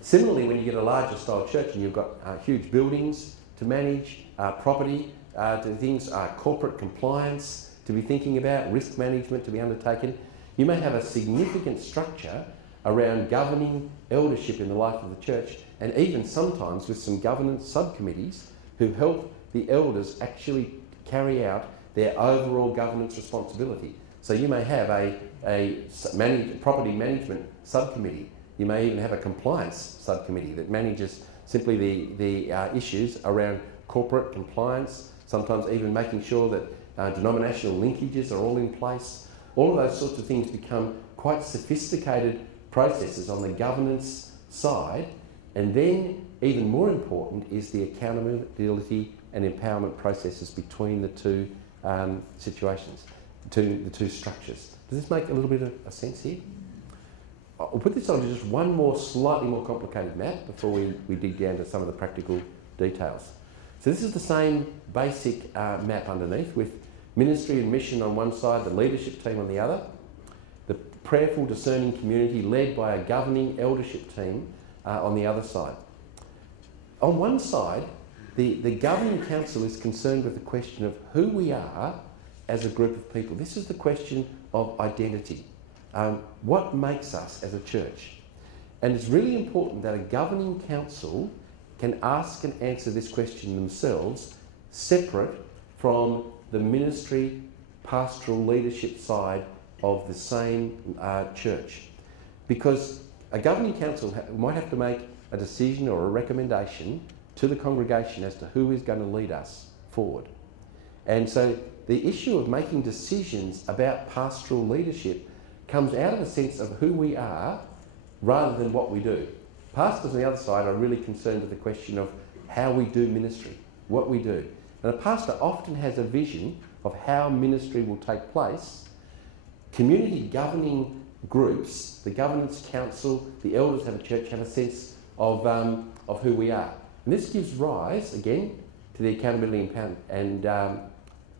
Similarly, when you get a larger style church and you've got huge buildings to manage, property, to things, corporate compliance to be thinking about, risk management to be undertaken, you may have a significant structure around governing eldership in the life of the church, and even sometimes with some governance subcommittees who help the elders actually carry out their overall governance responsibility. So you may have a property management subcommittee. You may even have a compliance subcommittee that manages simply the issues around corporate compliance, sometimes even making sure that denominational linkages are all in place. All of those sorts of things become quite sophisticated processes on the governance side, and then even more important is the accountability and empowerment processes between the two situations, the two structures. Does this make a little bit of a sense here? I'll put this on to just one more slightly more complicated map before we dig down to some of the practical details. So this is the same basic map underneath, with ministry and mission on one side, the leadership team on the other, the prayerful discerning community led by a governing eldership team on the other side. On one side, the governing council is concerned with the question of who we are as a group of people. This is the question of identity. What makes us as a church? And it's really important that a governing council can ask and answer this question themselves, separate from the ministry pastoral leadership side of the same church. Because a governing council might have to make a decision or a recommendation to the congregation as to who is going to lead us forward. And so the issue of making decisions about pastoral leadership comes out of a sense of who we are rather than what we do. Pastors on the other side are really concerned with the question of how we do ministry, what we do. And a pastor often has a vision of how ministry will take place. Community governing groups, the governance council, the elders of a church have a sense of who we are. And this gives rise, again, to the accountability and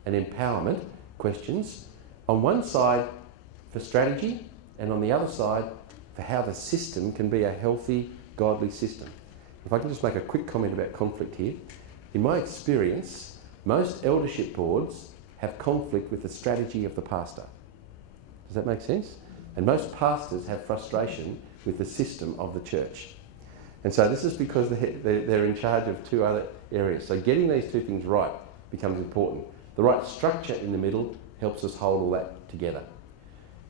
empowerment questions. On one side, for strategy, and on the other side, for how the system can be a healthy, godly system. If I can just make a quick comment about conflict here. In my experience, most eldership boards have conflict with the strategy of the pastor. Does that make sense? And most pastors have frustration with the system of the church. And so this is because they're in charge of two other areas. So getting these two things right becomes important. The right structure in the middle helps us hold all that together.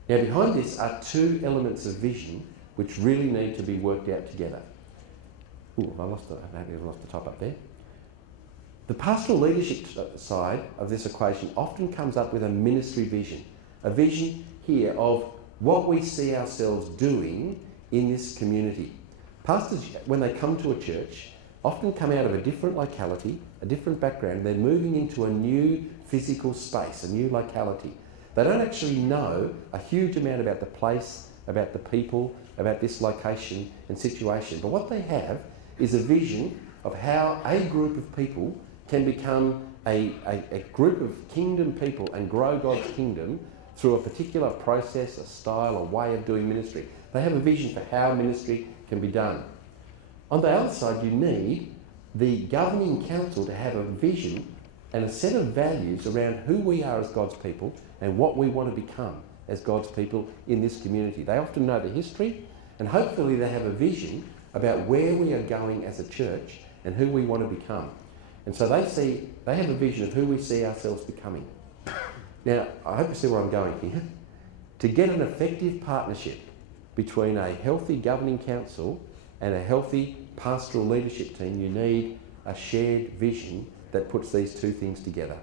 Now behind this are two elements of vision which really need to be worked out together. Ooh, I've lost the top up there. The pastoral leadership side of this equation often comes up with a ministry vision. A vision here of what we see ourselves doing in this community. Pastors, when they come to a church, often come out of a different locality, a different background. They're moving into a new physical space, a new locality. They don't actually know a huge amount about the place, about the people, about this location and situation. But what they have is a vision of how a group of people can become a group of kingdom people and grow God's kingdom through a particular process, a style, a way of doing ministry. They have a vision for how ministry can be done. On the other side, you need the governing council to have a vision and a set of values around who we are as God's people and what we want to become as God's people in this community. They often know the history, and hopefully they have a vision about where we are going as a church and who we want to become. And so they have a vision of who we see ourselves becoming. Now, I hope you see where I'm going here. To get an effective partnership between a healthy governing council and a healthy pastoral leadership team, you need a shared vision that puts these two things together.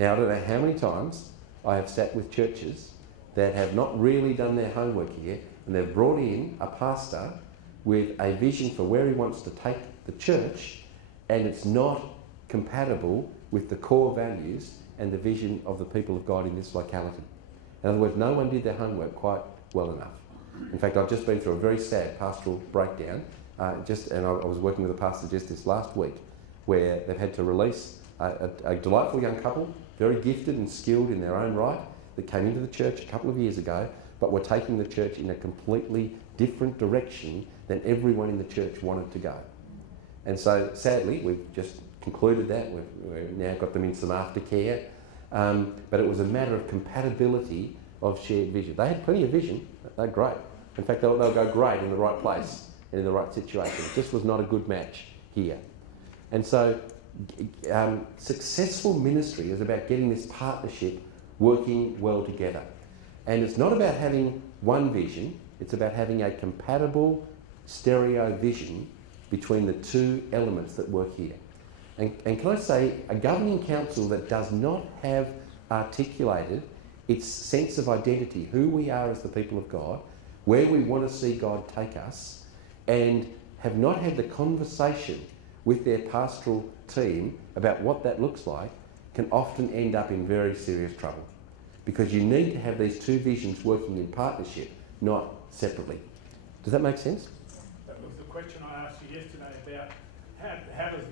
Now, I don't know how many times I have sat with churches that have not really done their homework here, and they've brought in a pastor with a vision for where he wants to take the church, and it's not compatible with the core values and the vision of the people of God in this locality. In other words, no one did their homework quite well enough. In fact, I've just been through a very sad pastoral breakdown, and I was working with a pastor just this last week, where they've had to release a delightful young couple, very gifted and skilled in their own right, that came into the church a couple of years ago, but were taking the church in a completely different direction than everyone in the church wanted to go. And so, sadly, we've just concluded that. We've now got them in some aftercare. But it was a matter of compatibility of shared vision. They had plenty of vision. They're great. In fact, they'll go great in the right place and in the right situation. It just was not a good match here. And so, successful ministry is about getting this partnership working well together. And it's not about having one vision. It's about having a compatible stereo vision between the two elements that work here. And can I say, a governing council that does not have articulated its sense of identity, who we are as the people of God, where we want to see God take us, and have not had the conversation with their pastoral team about what that looks like, can often end up in very serious trouble. Because you need to have these two visions working in partnership, not separately. Does that make sense? That was the question I asked you yesterday about how does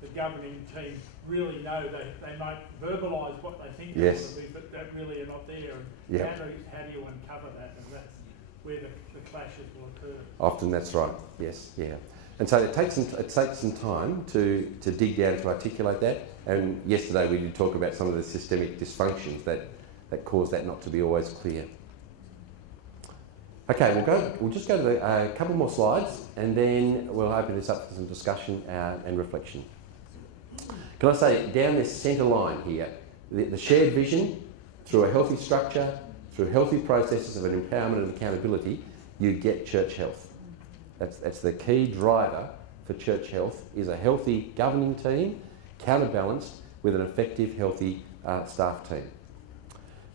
the governing team really know? They might verbalise what they think they want to be, but that really are not there. And Yep. how do you uncover that? And that's where the clashes will occur. Often that's right, yes, yeah. And so it takes some time to dig down to articulate that. And yesterday we did talk about some of the systemic dysfunctions that cause that not to be always clear. Okay, we'll just go to a couple more slides, and then we'll open this up for some discussion and reflection. Can I say, down this centre line here, the shared vision, through a healthy structure, through healthy processes of an empowerment and accountability, you get church health. That's the key driver for church health, is a healthy governing team, counterbalanced with an effective, healthy staff team.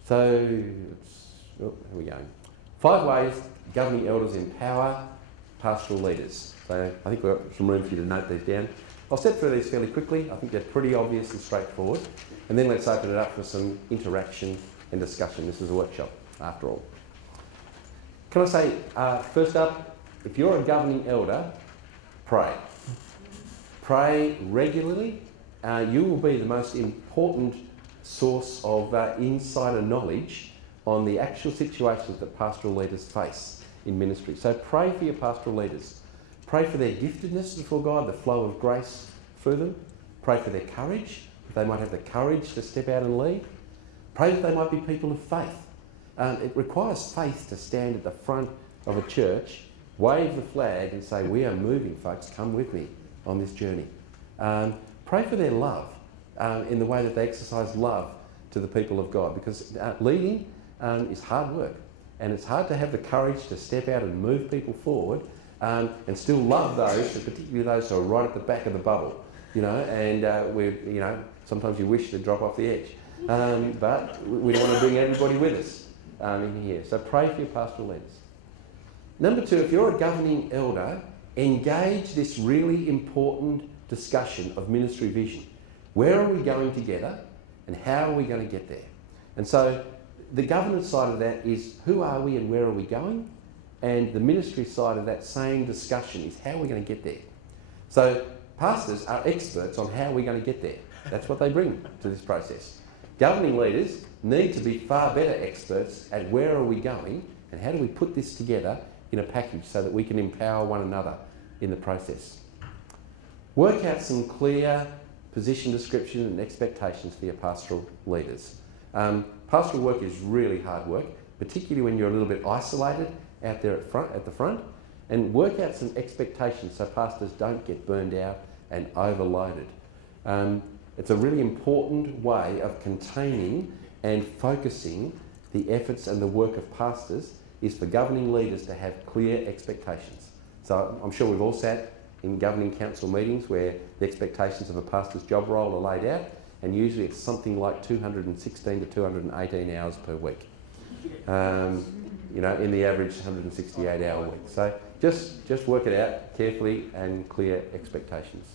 So, here we go. 5 ways governing elders empower pastoral leaders. So I think we've got some room for you to note these down. I'll step through these fairly quickly. I think they're pretty obvious and straightforward. And then let's open it up for some interaction and discussion. This is a workshop, after all. Can I say, first up, if you're a governing elder, pray. Pray regularly. You will be the most important source of insider knowledge on the actual situations that pastoral leaders face in ministry. So pray for your pastoral leaders. Pray for their giftedness before God, the flow of grace through them. Pray for their courage, that they might have the courage to step out and lead. Pray that they might be people of faith. It requires faith to stand at the front of a church, wave the flag and say, we are moving, folks, come with me on this journey. Pray for their love. in the way that they exercise love to the people of God, because leading is hard work, and it's hard to have the courage to step out and move people forward and still love those, and particularly those who are right at the back of the bubble, and sometimes you wish to drop off the edge, but we don't want to bring everybody with us in here. So pray for your pastoral leaders. Number 2, if you're a governing elder, engage this really important discussion of ministry vision. Where are we going together, and how are we going to get there? And so the governance side of that is who are we and where are we going? And the ministry side of that same discussion is how we're going to get there. So pastors are experts on how we're going to get there. That's what they bring to this process. Governing leaders need to be far better experts at where are we going and how do we put this together in a package so that we can empower one another in the process. Work out some clear position description and expectations for your pastoral leaders. Pastoral work is really hard work, particularly when you're a little bit isolated out there at the front, and work out some expectations so pastors don't get burned out and overloaded. It's a really important way of containing and focusing the efforts and the work of pastors is for governing leaders to have clear expectations. So I'm sure we've all sat in governing council meetings where the expectations of a pastor's job role are laid out, and usually it's something like 216 to 218 hours per week. In the average 168-hour week. So just work it out carefully and clear expectations.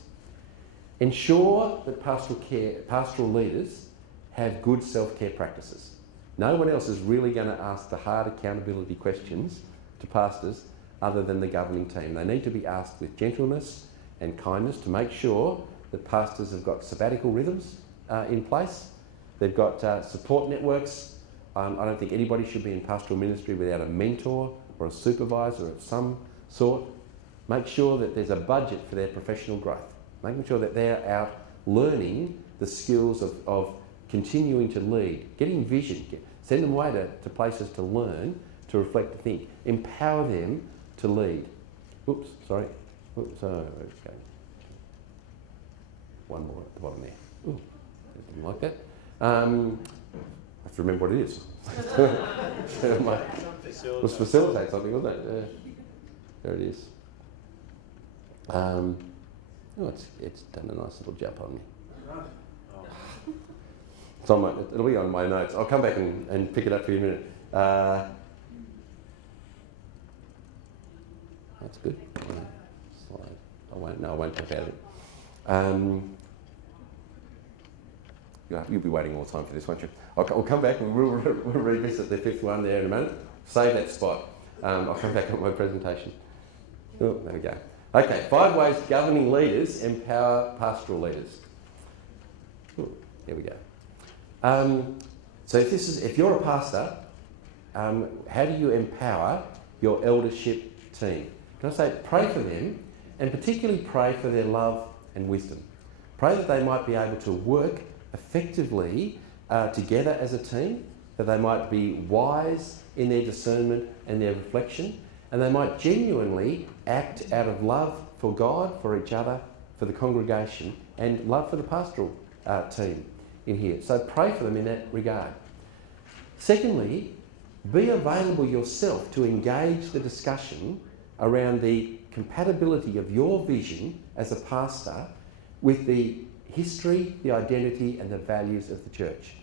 Ensure that pastoral leaders have good self-care practices. No one else is really going to ask the hard accountability questions to pastors other than the governing team. They need to be asked with gentleness and kindness to make sure that pastors have got sabbatical rhythms in place. They've got support networks. I don't think anybody should be in pastoral ministry without a mentor or a supervisor of some sort. Make sure that there's a budget for their professional growth. Making sure that they're out learning the skills of continuing to lead, getting vision, send them away to places to learn, to reflect, to think. Empower them to lead. Oops, sorry. Oops, okay. One more at the bottom there. Ooh, I didn't like that. I have to remember what it is. It was facilitate something, wasn't it? There it is. It's done a nice little jump on me. It'll be on my notes. I'll come back and pick it up for you in a minute. That's good. Slide. I won't take out of it. You'll be waiting all the time for this, won't you? I'll come back and we'll revisit the 5th one there in a minute. Save that spot. I'll come back on my presentation. Oh, there we go. Okay, 5 ways governing leaders empower pastoral leaders. Ooh, here we go. So if you're a pastor, how do you empower your eldership team? Can I say pray for them, and particularly pray for their love and wisdom. Pray that they might be able to work effectively together as a team, that they might be wise in their discernment and their reflection, and they might genuinely act out of love for God, for each other, for the congregation, and love for the pastoral team in here. So pray for them in that regard. Secondly, be available yourself to engage the discussion around the compatibility of your vision as a pastor with the history, the identity and the values of the church.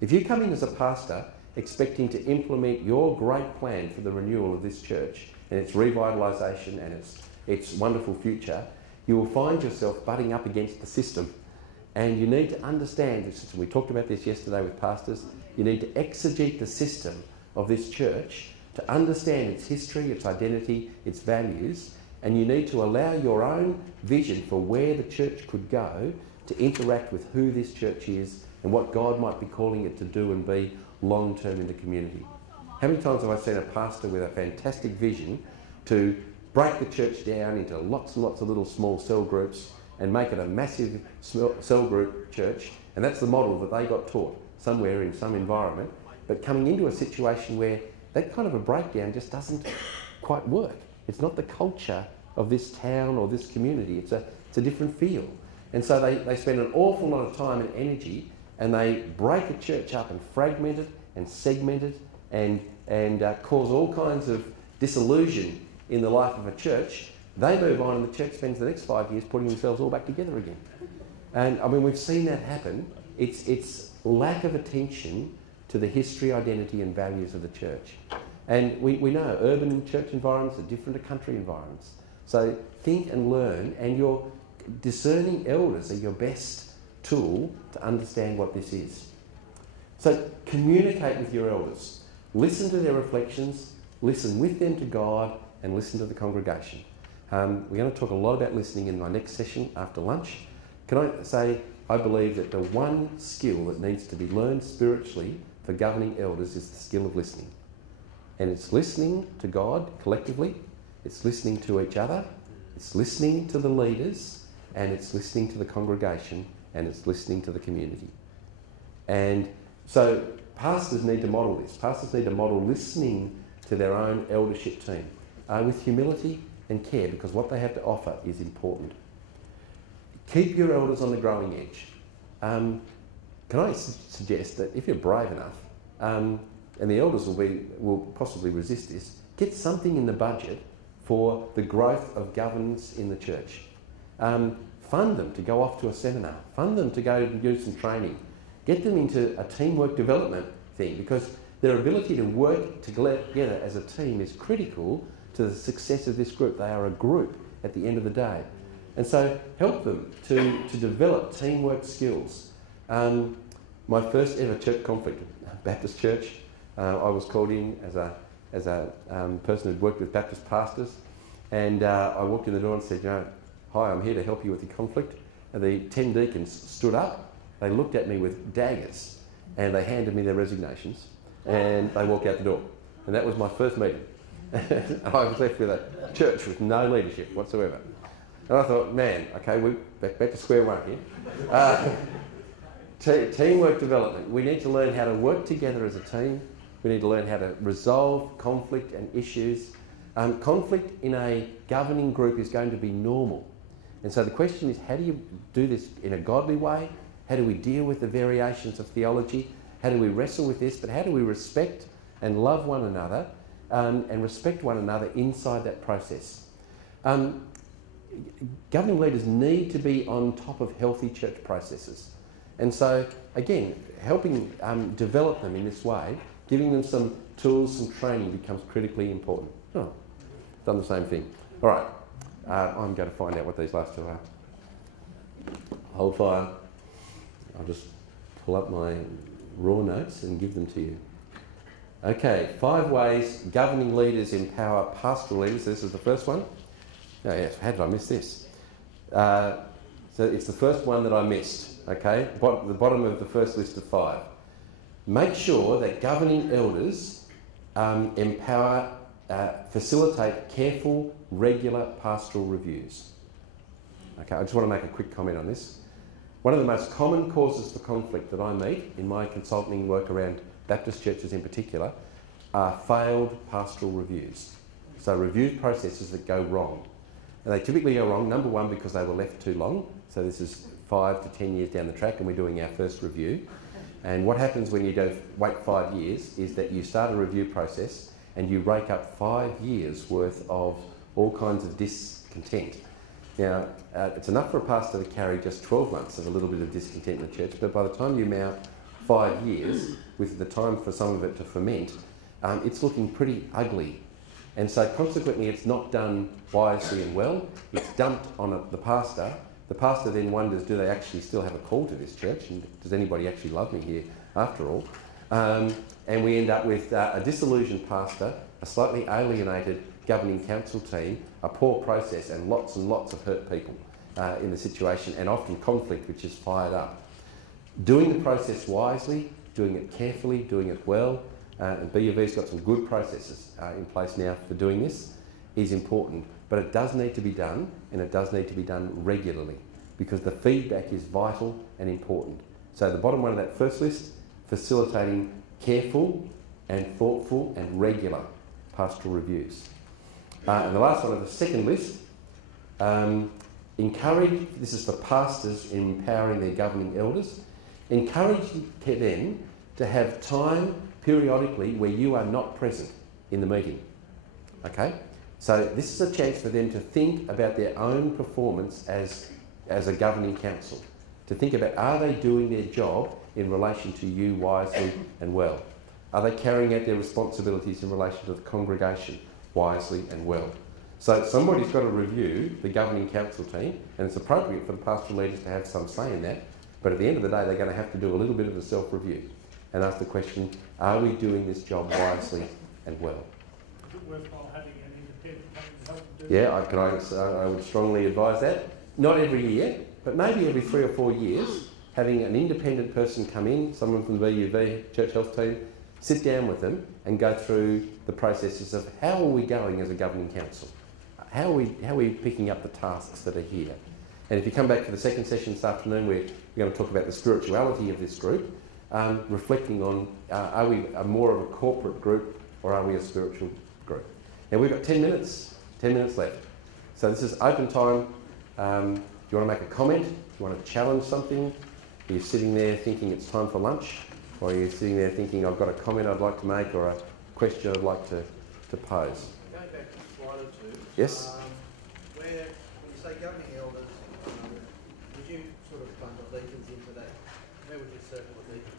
If you come in as a pastor expecting to implement your great plan for the renewal of this church and its revitalisation and its wonderful future, you will find yourself butting up against the system. And you need to understand the system. We talked about this yesterday with pastors. You need to exegete the system of this church to understand its history, its identity, its values, and you need to allow your own vision for where the church could go to interact with who this church is and what God might be calling it to do and be long-term in the community. How many times have I seen a pastor with a fantastic vision to break the church down into lots and lots of little small cell groups and make it a massive cell group church, and that's the model that they got taught somewhere in some environment, but coming into a situation where that kind of a breakdown just doesn't quite work. It's not the culture of this town or this community. It's a different feel. And so they spend an awful lot of time and energy, and they break a church up and fragment it and segment it and cause all kinds of disillusion in the life of a church. They move on, and the church spends the next 5 years putting themselves all back together again. And I mean, we've seen that happen. It's lack of attention to the history, identity and values of the church. And we know urban church environments are different to country environments. So think and learn, and your discerning elders are your best tool to understand what this is. So communicate with your elders. Listen to their reflections, listen with them to God, and listen to the congregation. We're going to talk a lot about listening in my next session after lunch. Can I say, I believe that the one skill that needs to be learned spiritually for governing elders is the skill of listening. And it's listening to God collectively, it's listening to each other, it's listening to the leaders, and it's listening to the congregation, and it's listening to the community. And so pastors need to model this. Pastors need to model listening to their own eldership team with humility and care, because what they have to offer is important. Keep your elders on the growing edge. Can I suggest that if you're brave enough, and the elders will possibly resist this, get something in the budget for the growth of governance in the church. Fund them to go off to a seminar. Fund them to go and do some training. Get them into a teamwork development thing, because their ability to work together as a team is critical to the success of this group. They are a group at the end of the day. And so help them to develop teamwork skills. My first ever church conflict, Baptist church, I was called in as a person who'd worked with Baptist pastors, and I walked in the door and said, hi, I'm here to help you with the conflict. And the 10 deacons stood up, they looked at me with daggers, and they handed me their resignations, and they walked out the door. And that was my first meeting. I was left with a church with no leadership whatsoever. And I thought, man, okay, we're back to square one here. Teamwork development. We need to learn how to work together as a team. We need to learn how to resolve conflict and issues. Conflict in a governing group is going to be normal. And so the question is, how do you do this in a godly way? How do we deal with the variations of theology? How do we wrestle with this? But how do we respect and love one another and respect one another inside that process? Governing leaders need to be on top of healthy church processes. And so, again, helping develop them in this way, giving them some tools, some training becomes critically important. Oh, done the same thing. All right, I'm going to find out what these last two are. Hold fire. I'll just pull up my raw notes and give them to you. Okay, 5 ways governing leaders empower pastoral leaders. This is the first one. Oh yes, how did I miss this? So it's the first one that I missed, okay? The bottom of the first list of 5. Make sure that governing elders facilitate careful, regular pastoral reviews. Okay, I just want to make a quick comment on this. One of the most common causes for conflict that I meet in my consulting work around Baptist churches in particular are failed pastoral reviews. So review processes that go wrong. And they typically go wrong, number one, because they were left too long. So this is 5 to 10 years down the track and we're doing our first review. And what happens when you wait 5 years is that you start a review process and you rake up 5 years worth of all kinds of discontent. Now, it's enough for a pastor to carry just 12 months of a little bit of discontent in the church, but by the time you mount 5 years, with the time for some of it to ferment, it's looking pretty ugly. And so consequently it's not done wisely and well. It's dumped on the pastor. The pastor then wonders, do they actually still have a call to this church? And does anybody actually love me here after all? And we end up with a disillusioned pastor, a slightly alienated governing council team, a poor process and lots of hurt people in the situation, and often conflict which is fired up. Doing the process wisely, doing it carefully, doing it well, and BUV's got some good processes in place now for doing this, is important. But it does need to be done, and it does need to be done regularly, because the feedback is vital and important. So the bottom one of that first list, facilitating careful and thoughtful and regular pastoral reviews. And the last one of the second list, encourage, this is for pastors empowering their governing elders, encourage them to have time periodically where you are not present in the meeting. Okay? So this is a chance for them to think about their own performance as a governing council. To think about, are they doing their job in relation to you wisely and well? Are they carrying out their responsibilities in relation to the congregation wisely and well? So somebody's got to review the governing council team, and it's appropriate for the pastoral leaders to have some say in that, but at the end of the day they're going to have to do a little bit of a self-review and ask the question, are we doing this job wisely and well? Is it worthwhile having an independent company to help them do Yeah, I would strongly advise that. Not every year, but maybe every 3 or 4 years, having an independent person come in, someone from the VUV Church Health team, sit down with them and go through the processes of how are we going as a governing council? How are we picking up the tasks that are here? And if you come back to the second session this afternoon, we're going to talk about the spirituality of this group, reflecting on are we more of a corporate group or are we a spiritual group? Now we've got 10 minutes left. So this is open time. Do you want to make a comment? Do you want to challenge something? Are you sitting there thinking it's time for lunch? Or are you sitting there thinking I've got a comment I'd like to make or a question I'd like to pose? Going back to slide or two. Yes? Where, when you say governing elders, would you sort of bundle deacons into that? Where would you circle the deacons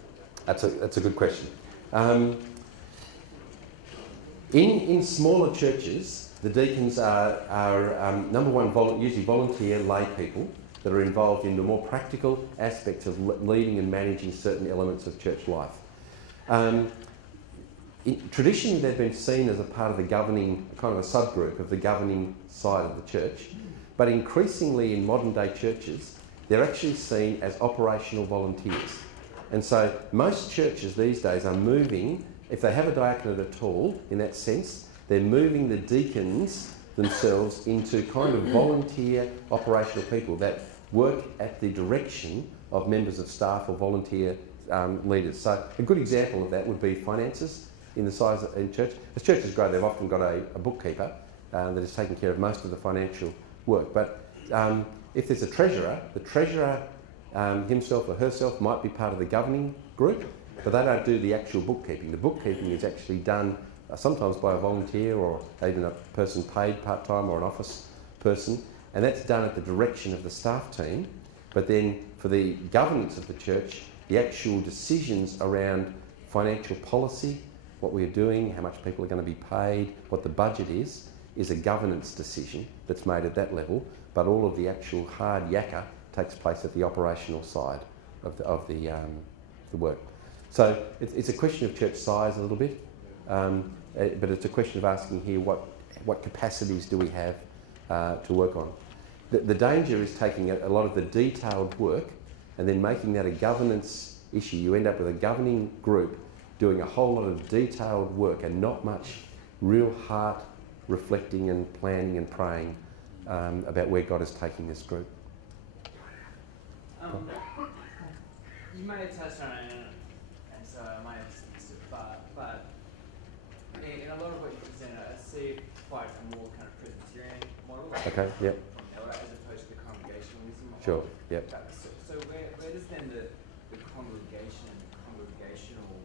into that? That's a good question. In smaller churches, the deacons are number one, usually volunteer lay people that are involved in the more practical aspects of leading and managing certain elements of church life. Traditionally, they've been seen as a part of the governing, kind of a subgroup of the governing side of the church, but increasingly in modern day churches, they're actually seen as operational volunteers. And so most churches these days are moving, if they have a diaconate at all, in that sense, they're moving the deacons themselves into kind of volunteer operational people that work at the direction of members of staff or volunteer leaders. So a good example of that would be finances in the size of in church. As churches grow, they've often got a bookkeeper that is taking care of most of the financial work. But if there's a treasurer, the treasurer himself or herself might be part of the governing group, but they don't do the actual bookkeeping. The bookkeeping is actually done sometimes by a volunteer or even a person paid part-time or an office person, and that's done at the direction of the staff team. But then for the governance of the church, the actual decisions around financial policy, what we're doing, how much people are going to be paid, what the budget is a governance decision that's made at that level, but all of the actual hard yakka takes place at the operational side of the work. So it's a question of church size a little bit, but it's a question of asking here what capacities do we have to work on. The danger is taking a lot of the detailed work and then making that a governance issue. You end up with a governing group doing a whole lot of detailed work and not much real heart reflecting and planning and praying about where God is taking this group. You may have touched on it, and so I might have missed it, but in a lot of what you presented, I see quite a more kind of Presbyterian model. Okay, yep. From elder, as opposed to the congregationalism model. Sure, yep. So where does then the congregation and congregational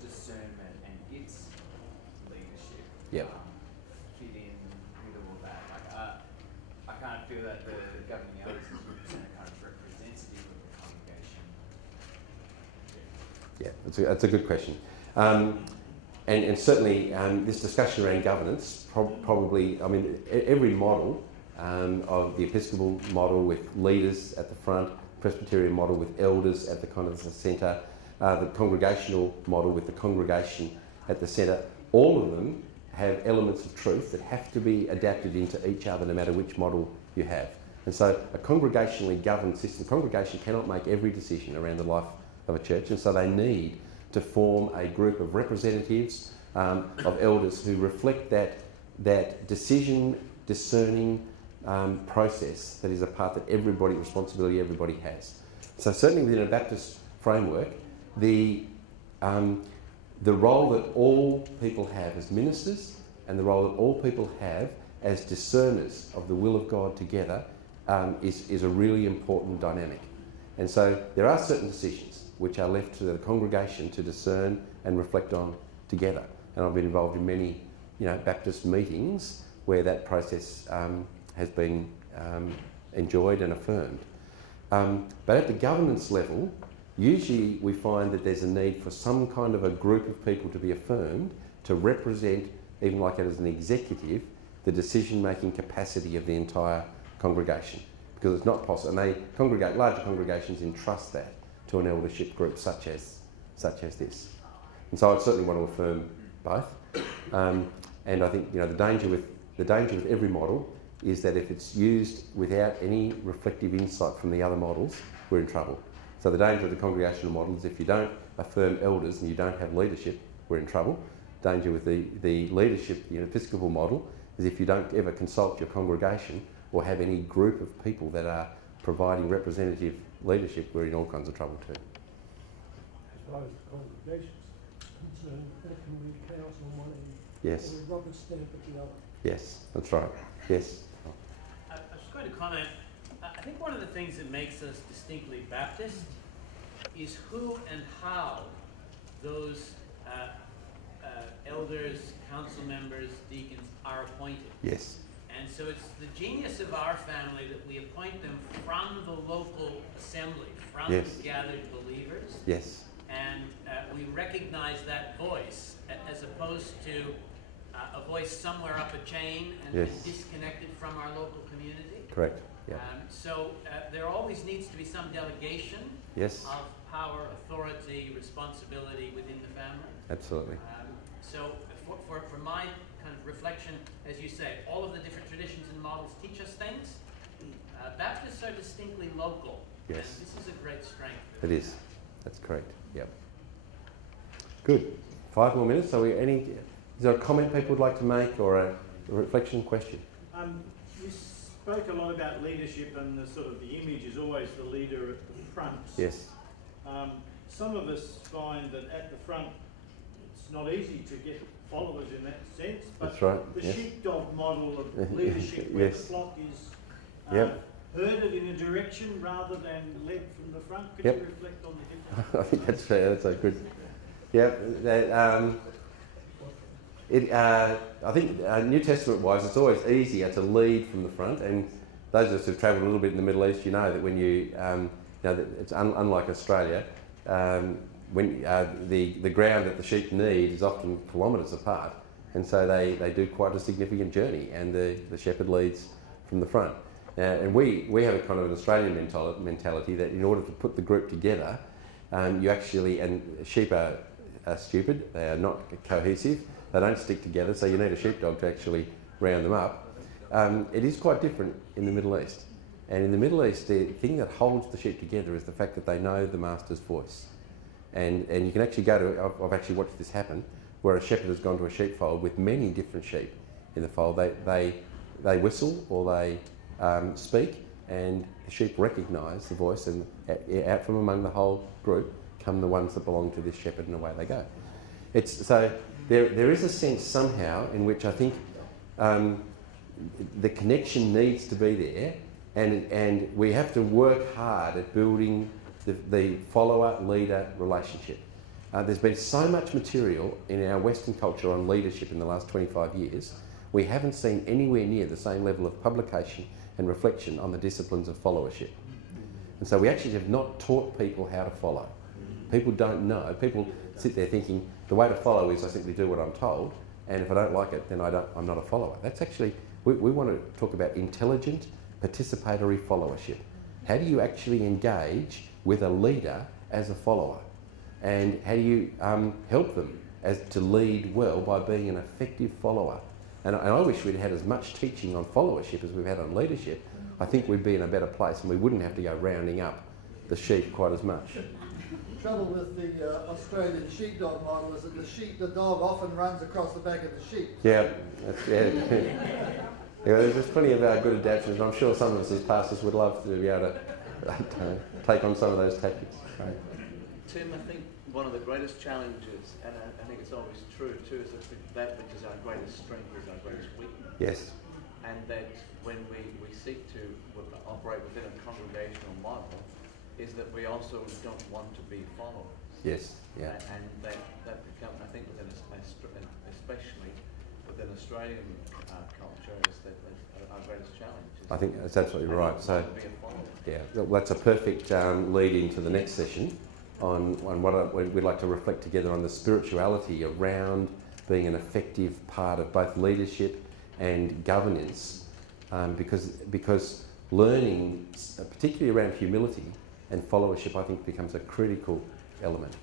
discernment and its leadership Yep. fit in with all that? Like, I kind of feel that the governing elders is kind of representative of the congregation. Yeah, that's a good question. And certainly this discussion around governance, probably, I mean, every model of the Episcopal model with leaders at the front, Presbyterian model with elders at the kind of the centre, the congregational model with the congregation at the centre, all of them have elements of truth that have to be adapted into each other no matter which model you have. And so a congregationally governed system, congregation cannot make every decision around the life of a church, and so they need to form a group of representatives of elders who reflect that decision discerning process that is a part that responsibility everybody has. So certainly within a Baptist framework, the role that all people have as ministers and the role that all people have as discerners of the will of God together is a really important dynamic. And so there are certain decisions which are left to the congregation to discern and reflect on together. And I've been involved in many, Baptist meetings where that process has been enjoyed and affirmed. But at the governance level, usually we find that there's a need for some kind of a group of people to be affirmed to represent, even like as an executive, the decision-making capacity of the entire congregation. Because it's not possible, and larger congregations entrust that to an eldership group such as this. And so I'd certainly want to affirm both. And I think the danger with every model is that if it's used without any reflective insight from the other models, we're in trouble. So the danger of the congregational model is if you don't affirm elders and you don't have leadership, we're in trouble. Danger with the leadership, the Episcopal model, is if you don't ever consult your congregation or have any group of people that are providing representative leadership, we're in all kinds of trouble too. As far as the congregation's concerned, that can be chaos on one end. Yes. Or a rubber stamp at the other. Yes, that's right. Yes. I was going to comment. I think one of the things that makes us distinctly Baptist is who and how those elders, council members, deacons are appointed. Yes. And so it's the genius of our family that we appoint them from the local assembly, from Yes. the gathered believers. Yes. And we recognize that voice as opposed to a voice somewhere up a chain and Yes. disconnected from our local community. Correct. Yeah. So there always needs to be some delegation Yes. of power, authority, responsibility within the family. Absolutely. So for my kind of reflection, as you say, all of the different traditions and models teach us things. Baptists are distinctly local. Yes. And this is a great strength. It is. That's correct. Yep. Good. 5 more minutes. Is there a comment people would like to make or a reflection question? You spoke a lot about leadership and the image is always the leader at the front. Yes. Some of us find that at the front it's not easy to get followers in that sense, but That's right. the Yes. sheepdog model of leadership where Yes. the flock is Yep. herded in a direction rather than led from the front. Could Yep. you reflect on the difference? I think that's fair. That's a good. Yeah. I think New Testament-wise, it's always easier to lead from the front, and those of us who've travelled a little bit in the Middle East, you know that when that it's unlike Australia. When the ground that the sheep need is often kilometres apart, and so they do quite a significant journey, and the shepherd leads from the front. And we have a kind of an Australian mentality that in order to put the group together, you actually, and sheep are stupid, they are not cohesive, they don't stick together, so you need a sheepdog to actually round them up. It is quite different in the Middle East. And in the Middle East, the thing that holds the sheep together is the fact that they know the master's voice. And you can actually go to, I've actually watched this happen, where a shepherd has gone to a sheepfold with many different sheep in the fold. They whistle or they speak, and the sheep recognise the voice, and out from among the whole group come the ones that belong to this shepherd, and away they go. So there is a sense somehow in which I think the connection needs to be there, and we have to work hard at building the follower-leader relationship. There's been so much material in our Western culture on leadership in the last 25 years. We haven't seen anywhere near the same level of publication and reflection on the disciplines of followership. And so we actually have not taught people how to follow. People don't know. People sit there thinking, the way to follow is I simply do what I'm told, and if I don't like it, then I'm not a follower. That's actually, we want to talk about intelligent, participatory followership. How do you actually engage with a leader as a follower? And how do you help them to lead well by being an effective follower? And I wish we'd had as much teaching on followership as we've had on leadership. I think we'd be in a better place and we wouldn't have to go rounding up the sheep quite as much. The trouble with the Australian sheepdog model is that the dog often runs across the back of the sheep. Yeah, there's plenty of good adaptations. I'm sure some of us as pastors would love to be able to take on some of those tactics. Right. Tim, I think one of the greatest challenges, and I think it's always true too, is that which is our greatest strength is our greatest weakness. Yes. and that when we seek to operate within a congregational model, is that we also don't want to be followers. Yes, yeah. And that becomes, I think, within especially within Australian culture, is that our greatest challenge. I think that's absolutely right. So, yeah, well, that's a perfect lead into the next session on what we'd like to reflect together on the spirituality around being an effective part of both leadership and governance, because learning, particularly around humility and followership, I think becomes a critical element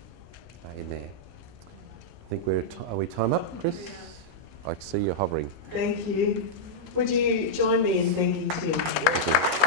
in there. I think are we time up, Chris? I see you hovering. Thank you. Would you join me in thanking Tim? Thank you.